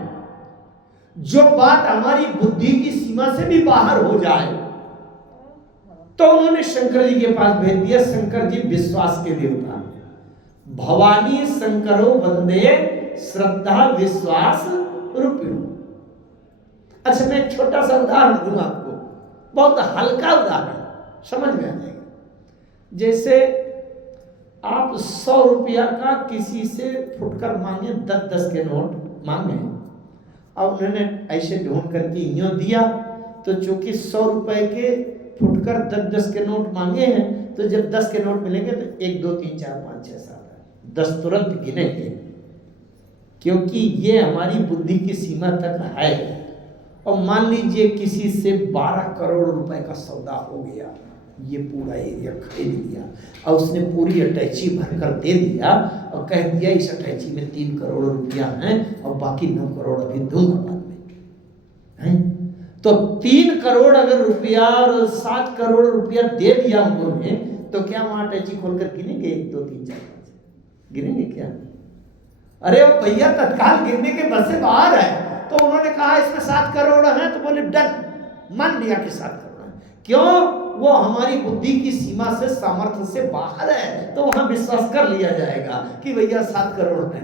जो बात हमारी बुद्धि की सीमा से भी बाहर हो जाए, तो उन्होंने शंकर जी के पास भेज दिया। शंकर जी विश्वास के देवता। भवानी शंकरो वंदे श्रद्धा विश्वास रूपिणो। अच्छा, मैं एक छोटा सा उदाहरण दूं आपको, बहुत हल्का उदाहरण, समझ में आ जाएगा। जैसे आप 100 रुपया का किसी से फुटकर मांगे, 10-10 के नोट मांगे, और उन्होंने ऐसे ढूंढ करके यूं दिया, तो चूंकि 100 रुपए के फुटकर 10-10 के नोट मांगे हैं, तो जब 10 के नोट मिलेंगे तो 1 2 3 4 5 6 7 10 तुरंत गिनेंगे, क्योंकि ये हमारी बुद्धि की सीमा तक है। और मान लीजिए किसी से 12 करोड़ रुपए का सौदा हो गया, ये पूरा एरिया खरीद लिया, और उसने पूरी अटैची भरकर दे दिया और कह दिया इस अटैची में 3 करोड़ रुपया है और बाकी 9 करोड़ अभी दूंगा बाद में, हैं? तो 3 करोड़ अगर रुपया और 7 करोड़ रुपया दे दिया उन्होंने, तो क्या वहां अटैची खोलकर गिनेंगे? 1 2 3 4 5 गिनेंगे क्या? अरे वो भैया तत्काल गिनने के बस से बाहर है। तो उन्होंने कहा इसमें 7 करोड़ है, तो बोले डन, मान लिया कि 7 करोड़ है। क्यों? वो हमारी बुद्धि की सीमा से, सामर्थ्य से बाहर है, तो वहां विश्वास कर लिया जाएगा कि भैया 7 करोड़ है।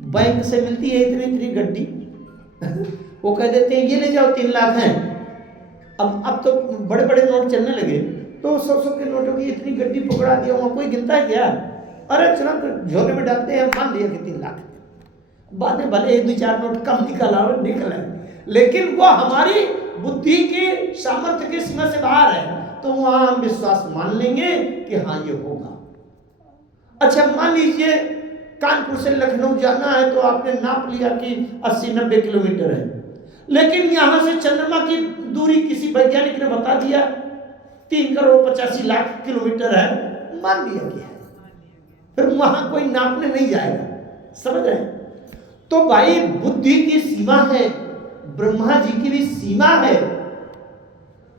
बैंक से मिलती है इतनी इतनी गड्डी वो कह देते हैं ये ले जाओ 3 लाख है। अब तो बड़े बड़े नोट चलने लगे, तो 100 के नोटों की इतनी गड्डी पकड़ा दिया, वहां कोई गिनता है क्या? अरे चलो झोले में डालते हैं, मान लिया कि 3 लाख। बाद में भले 1 2 4 नोट कम निकला, लेकिन वो हमारी बुद्धि के सामर्थ्य की सीमा से बाहर है, तो वहां हम विश्वास मान लेंगे कि हाँ ये होगा। अच्छा, मान लीजिए कानपुर से लखनऊ जाना है, तो आपने नाप लिया कि 80-90 किलोमीटर है, लेकिन यहां से चंद्रमा की दूरी किसी वैज्ञानिक ने बता दिया 3 करोड़ 85 लाख किलोमीटर है, मान लिया कि है, फिर वहां कोई नापने नहीं जाएगा। समझ रहे हैं? तो भाई बुद्धि की सीमा है, ब्रह्मा जी की भी सीमा है।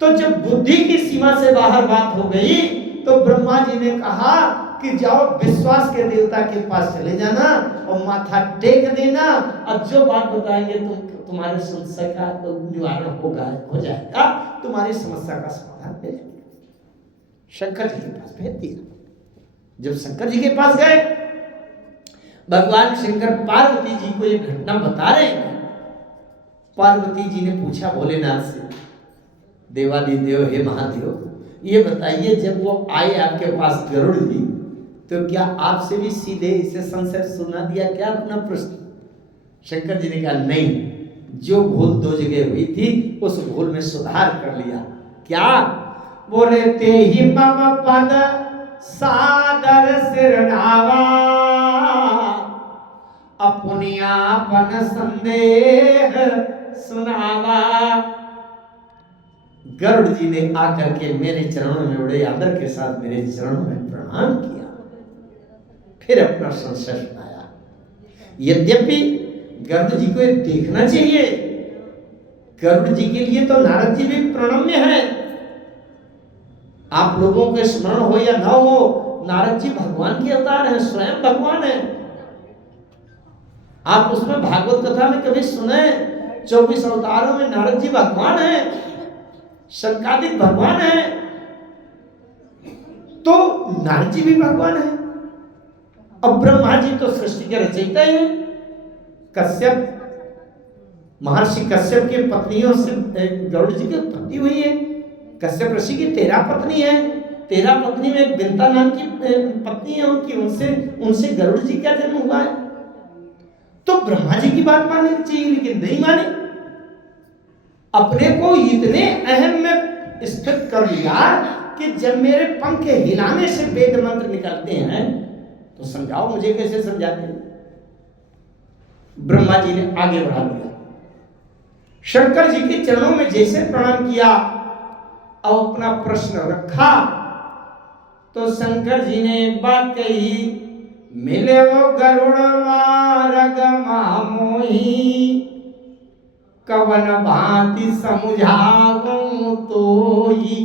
तो जब बुद्धि की सीमा से बाहर बात हो गई, तो ब्रह्मा जी ने कहा कि जाओ विश्वास के देवता के पास चले जाना और माथा टेक देना, और जो बात बताएंगे तुम्हारे समस्या का निवारण हो जाएगा, तुम्हारी समस्या का समाधान मिल जाएगा। शंकर जी के पास भेज दिया। जब शंकर जी के पास गए, भगवान शंकर पार्वती जी को ये घटना बता रहे हैं। पार्वती जी ने पूछा भोलेनाथ से, देवादिदेव हे महादेव, ये बताइए जब वो आए आपके पास गरुड़ जी, तो क्या आपसे भी सीधे इसे संशय सुना दिया क्या अपना प्रश्न? शंकर जी ने कहा नहीं, जो भूल 2 जगह हुई थी उस भूल में सुधार कर लिया। क्या? बोले ते ही मम पद सादर सिरनावा, अपनियापन संदेह सुनावा। गरुड़ जी ने आकर के मेरे चरणों में बड़े आदर के साथ मेरे चरणों में प्रणाम किया, फिर अपना संशय सुनाया। यद्यपि गरुड़ जी को देखना चाहिए, गरुड़ जी के लिए तो नारद जी भी प्रणम्य है। आप लोगों के स्मरण हो या ना हो, नारद जी भगवान के अवतार हैं, स्वयं भगवान है। आप उसमें भागवत कथा में कभी सुने 24 अवतारों में नारद जी भगवान है, शंकादिक भगवान है, तो नारद जी भी भगवान है। अब ब्रह्मा जी तो सृष्टि के रचयिता हैं। कश्यप, महर्षि कश्यप की पत्नियों से गरुड़ जी की उत्पत्ति हुई है। कश्यप ऋषि की 13 पत्नी है, 13 पत्नी में एक बिंता नाम की पत्नी है उनकी, उनसे गरुड़ जी का जन्म हुआ है। तो ब्रह्मा जी की बात माननी चाहिए, लेकिन नहीं माने। अपने को इतने अहम में स्थित कर लिया कि जब मेरे पंख हिलाने से वेद मंत्र निकलते हैं, तो समझाओ मुझे कैसे समझाते। ब्रह्मा जी ने आगे बढ़ा दिया, शंकर जी के चरणों में जैसे प्रणाम किया, अब अपना प्रश्न रखा तो शंकर जी ने एक बात कही, मिले वो गरुड़ मार्ग मोही, कवन भांति समझाऊं तो ही।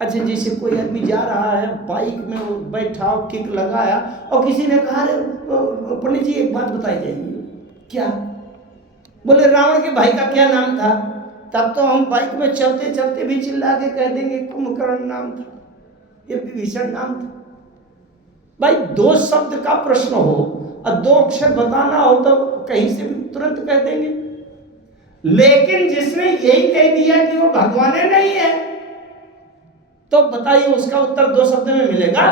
अच्छा, जैसे कोई आदमी जा रहा है बाइक में, वो बैठा किक लगाया और किसी ने कहा, अरे पंडित जी एक बात बताई जाएगी। क्या? बोले रावण के भाई का क्या नाम था? तब तो हम बाइक में चलते चलते भी चिल्ला के कह देंगे कुंभकर्ण नाम था, ये विभीषण नाम था। भाई दो शब्द का प्रश्न हो और दो अक्षर बताना हो तो कहीं से भी तुरंत कह देंगे। लेकिन जिसने यही कह दिया कि वो भगवान नहीं है, तो बताइए उसका उत्तर दो शब्द में मिलेगा?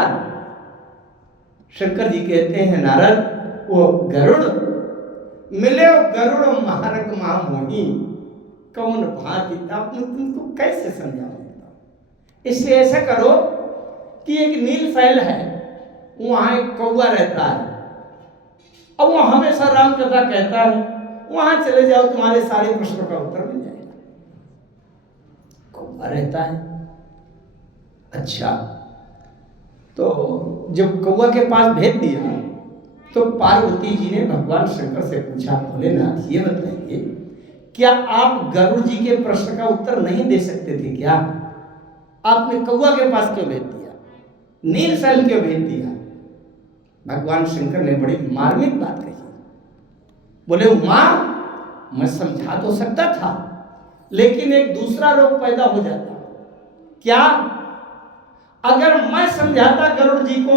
शंकर जी कहते हैं, नारद वो गरुड़ मिले, वो गरुड़ मार्ग मोही, कौन भांति। आपने तुमको कैसे समझाऊं? इसलिए ऐसा करो कि एक नील फैल है, वहां एक कौवा रहता है, अब वो हमेशा राम कथा कहता है, वहां चले जाओ, तुम्हारे सारे प्रश्नों का उत्तर मिल जाएगा। कौवा रहता है। अच्छा, तो जब कौवा के पास भेज दिया तो पार्वती जी ने भगवान शंकर से पूछा, भोलेनाथ ये बताइए, क्या आप गरुड़ जी के प्रश्न का उत्तर नहीं दे सकते थे क्या? आपने कौवा के पास क्यों भेज दिया? नील फैल क्यों भेज दिया? भगवान शंकर ने बड़ी मार्मिक बात कही। बोले उमा, मैं समझा तो सकता था, लेकिन एक दूसरा रोग पैदा हो जाता। क्या? अगर मैं समझाता गरुड़ जी को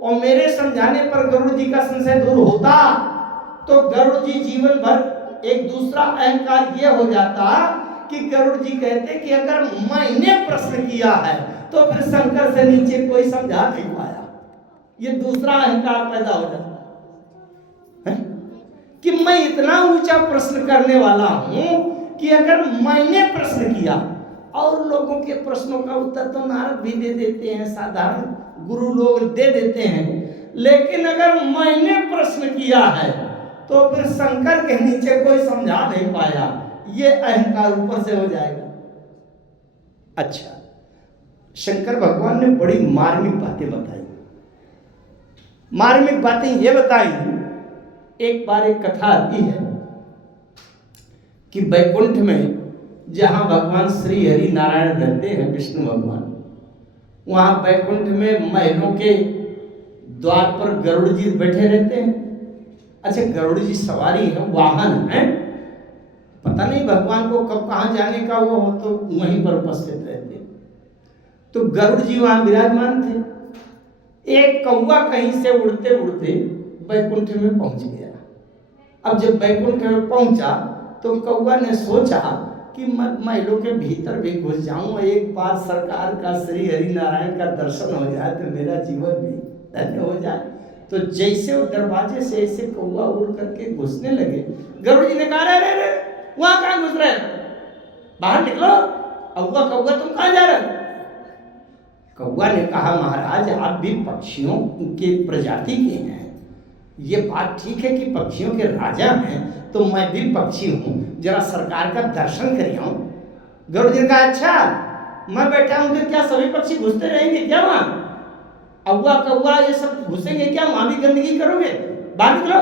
और मेरे समझाने पर गरुड़ जी का संशय दूर होता, तो गरुड़ जी जीवन भर एक दूसरा अहंकार यह हो जाता कि गरुड़ जी कहते कि अगर मैंने प्रश्न किया है तो फिर शंकर से नीचे कोई समझा नहीं पाया। ये दूसरा अहंकार पैदा हो जाता है कि मैं इतना ऊंचा प्रश्न करने वाला हूं कि अगर मैंने प्रश्न किया, और लोगों के प्रश्नों का उत्तर तो नारद भी दे देते हैं, साधारण गुरु लोग दे देते हैं, लेकिन अगर मैंने प्रश्न किया है तो फिर शंकर के नीचे कोई समझा नहीं पाया, ये अहंकार ऊपर से हो जाएगा। अच्छा, शंकर भगवान ने बड़ी मार्मिक बातें बताई। मार्मिक बातें ये बताई, एक बार एक कथा आती है कि वैकुंठ में जहां भगवान श्री हरि नारायण रहते हैं, विष्णु भगवान, वहां वैकुंठ में महलों के द्वार पर गरुड़ जी बैठे रहते हैं। अच्छा, गरुड़ जी सवारी है, वाहन है, पता नहीं भगवान को कब कहां जाने का वो हो, तो वहीं पर उपस्थित रहते। तो गरुड़ जी वहां विराजमान थे। एक कौवा कहीं से उड़ते उड़ते वैकुंठ में पहुंच गया। अब जब वैकुंठ में पहुंचा तो कौवा ने सोचा कि मैं महलों के भीतर भी घुस जाऊं, एक बार सरकार का श्री हरि नारायण का दर्शन हो जाए तो मेरा जीवन भी धन्य हो जाए। तो जैसे वो दरवाजे से ऐसे कौवा उड़ करके घुसने लगे, गरुड़ जी ने कहा, अरे वहां कहां घुस रहे, बाहर निकलो, कौवा कौवा तुम कहां जा रहे? कौवा ने कहा, महाराज आप भी पक्षियों के प्रजाति के हैं, ये बात ठीक है कि पक्षियों के राजा हैं, तो मैं भी पक्षी हूँ, जरा सरकार का दर्शन कर आऊं। गरुड़ जी ने कहा, अच्छा मैं बैठा हूं तो क्या सभी पक्षी घुसते रहेंगे क्या वहां? कौवा कौवा ये सब घुसेंगे क्या? वहां भी गंदगी करोगे, बाहर निकलो,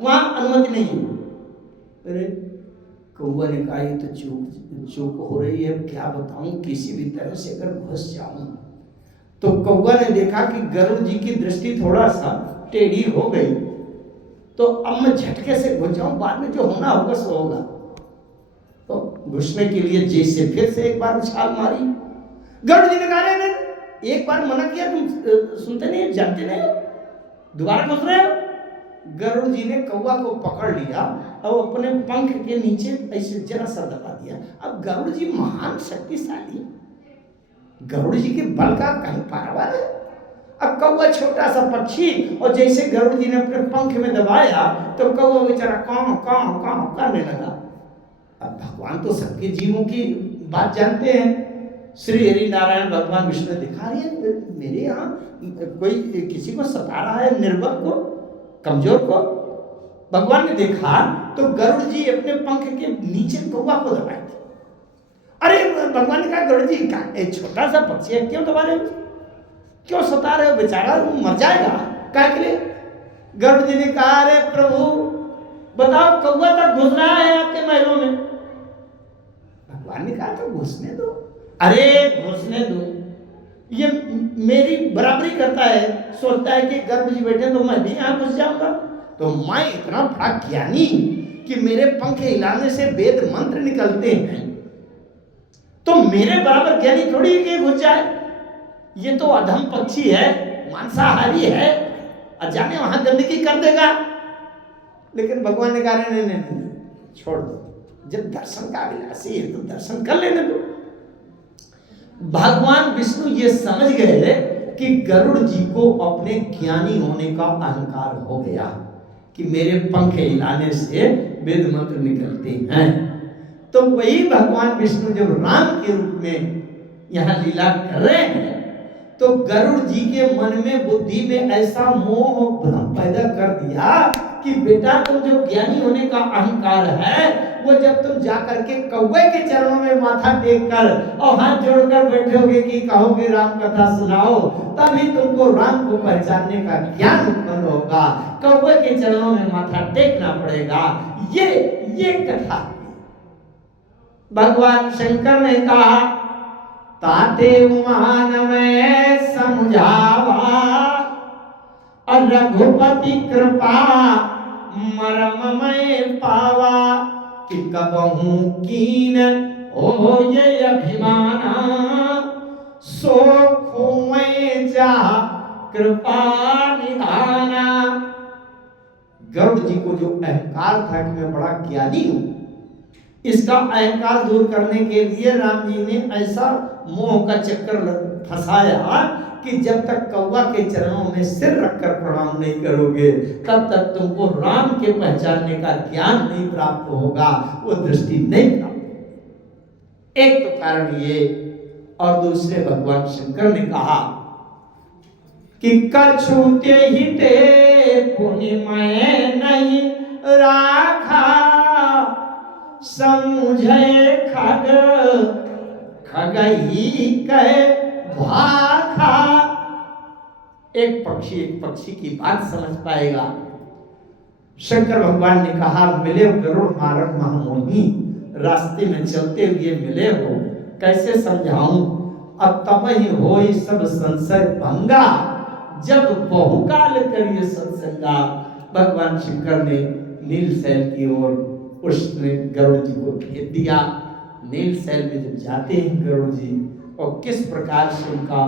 वहां अनुमति नहीं है। अरे कौवा ने कहा, ये तो चूक हो रही है, क्या बताऊं, किसी भी तरह से अगर घुस जाऊं। तो कौवा ने देखा कि गरुड़ जी की दृष्टि थोड़ा सा टेढ़ी हो गई, तो अब मैं झटके से घुस जाऊं, बाद में जो होना होगा सो होगा। तो घुसने के लिए जैसे फिर से एक बार उछाल मारी। गरुड़ जी ने कहा, अरे एक बार मना किया, तुम सुनते नहीं, जानते नहीं, दोबारा घुस रहे हो। गरुड़ जी ने कौवा को पकड़ लिया और अपने पंख के नीचे ऐसे जरा सा दबा दिया। अब गरुड़ जी महान शक्तिशाली, गरुड़ जी के बल का कहीं पारावार है। अब कौवा छोटा सा पक्षी, और जैसे गरुड़ जी ने अपने पंख में दबाया तो कौवा बेचारा कां कां कां करने लगा। अब भगवान तो सबके जीवों की बात जानते हैं। श्री हरि नारायण भगवान विष्णु दिखा रही है, मेरे यहाँ कोई किसी को सता रहा है, निर्बल को, कमजोर को। भगवान ने देखा तो गरुड़ जी अपने पंख के नीचे कौवा को दबाए थे, अरे भगवान ने कहा गरुड़ जी का छोटा सा पक्षी है, क्यों दबा रहे हो, क्यों सता रहे हो, बेचारा वो मर जाएगा, क्या के लिए? गरुड़ जी ने कहा अरे प्रभु बताओ कौवा तक घुस रहा है आपके महलों में। भगवान ने कहा तो घुसने दो। अरे घुसने दो, ये मेरी बराबरी करता है, सोचता है कि गरुड़ जी बैठे तो मैं भी यहां घुस जाऊंगा। तो मैं इतना बड़ा ज्ञानी कि मेरे पंख हिलाने से वेद मंत्र निकलते हैं, तो मेरे बराबर ज्ञानी थोड़ी कि घुस जाए। ये तो अधम पक्षी है, मांसाहारी है, अजाने वहां गंदगी कर देगा। लेकिन भगवान ने कहा नहीं नहीं नहीं छोड़ दो, जब दर्शन का अभिलाषी है तो दर्शन कर लेने दो। भगवान विष्णु ये समझ गए कि गरुड़ जी को अपने ज्ञानी होने का अहंकार हो गया कि मेरे पंख हिलाने से वेद मंत्र निकलते हैं। तो वही भगवान विष्णु जब राम के रूप में यहाँ लीला कर रहे हैं तो गरुड़ जी के मन में बुद्धि में ऐसा मोह भ्रम पैदा कर दिया कि बेटा तुम जो ज्ञानी होने का अहंकार है वो जब तुम जाकर के कौवे के चरणों में माथा टेक कर और हाथ जोड़कर बैठोगे कि कहोगे राम कथा सुनाओ, तभी तुमको राम को पहचानने का ज्ञान उत्पन्न होगा। कौवे के चरणों में माथा टेकना पड़ेगा। ये कथा भगवान शंकर ने कहा ताते मान में समझावा और रघुपति कृपा मरम में पावा कि कबहू कीन ओ ये अभिमाना सो खोए जा कृपा निधाना। गरुड़ जी को जो अहंकार था कि मैं बड़ा ज्ञानी हूं, इसका अहंकार दूर करने के लिए राम जी ने ऐसा मोह का चक्कर फंसाया कि जब तक कौवा के चरणों में सिर रखकर प्रणाम नहीं करोगे तब तक तुमको राम के पहचानने का ज्ञान नहीं प्राप्त होगा, वो दृष्टि नहीं प्राप्त। एक तो कारण ये, और दूसरे भगवान शंकर ने कहा कि कछूते ही ते पुनि मैं नहीं राखा समझे खग खगही कहे भाखा। एक पक्षी की बात समझ पाएगा। शंकर भगवान ने कहा मिले गरुड़ मारक महामोही, रास्ते में चलते हुए मिले हो, कैसे समझाऊं, अब तब ही हो सब संशय भंगा, जब बहुकाल करिए सत्संगा। भगवान शंकर ने नीलशैल की ओर उसने गरुड़ जी को भेज दिया। नीलशैल में जब जाते हैं गरुड़ जी और किस प्रकार से उनका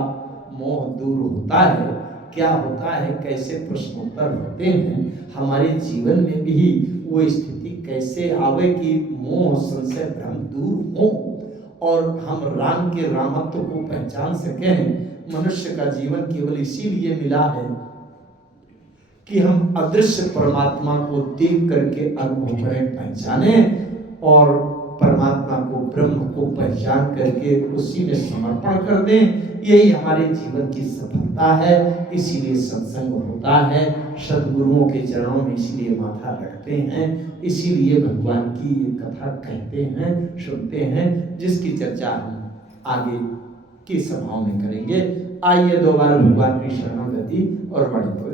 मोह दूर होता है, क्या होता है, कैसे प्रश्नोत्तर होते हैं, हमारे जीवन में भी वो स्थिति कैसे आवे कि मोह संशय भ्रम दूर हो और हम राम के रामत्व को पहचान सकें। मनुष्य का जीवन केवल इसीलिए मिला है कि हम अदृश्य परमात्मा को देख करके अनुभव करें, पहचाने और परमात्मा को ब्रह्म को पहचान करके उसी में समर्पण कर दें। यही हमारे जीवन की सफलता है। इसीलिए सत्संग होता है, सद्गुरुओं के चरणों में इसीलिए माथा रखते हैं, इसीलिए भगवान की ये कथा कहते हैं, सुनते हैं, जिसकी चर्चा हम आगे की सभाओं में करेंगे। आइए दोबारा भगवान की शरणागति और वाणी को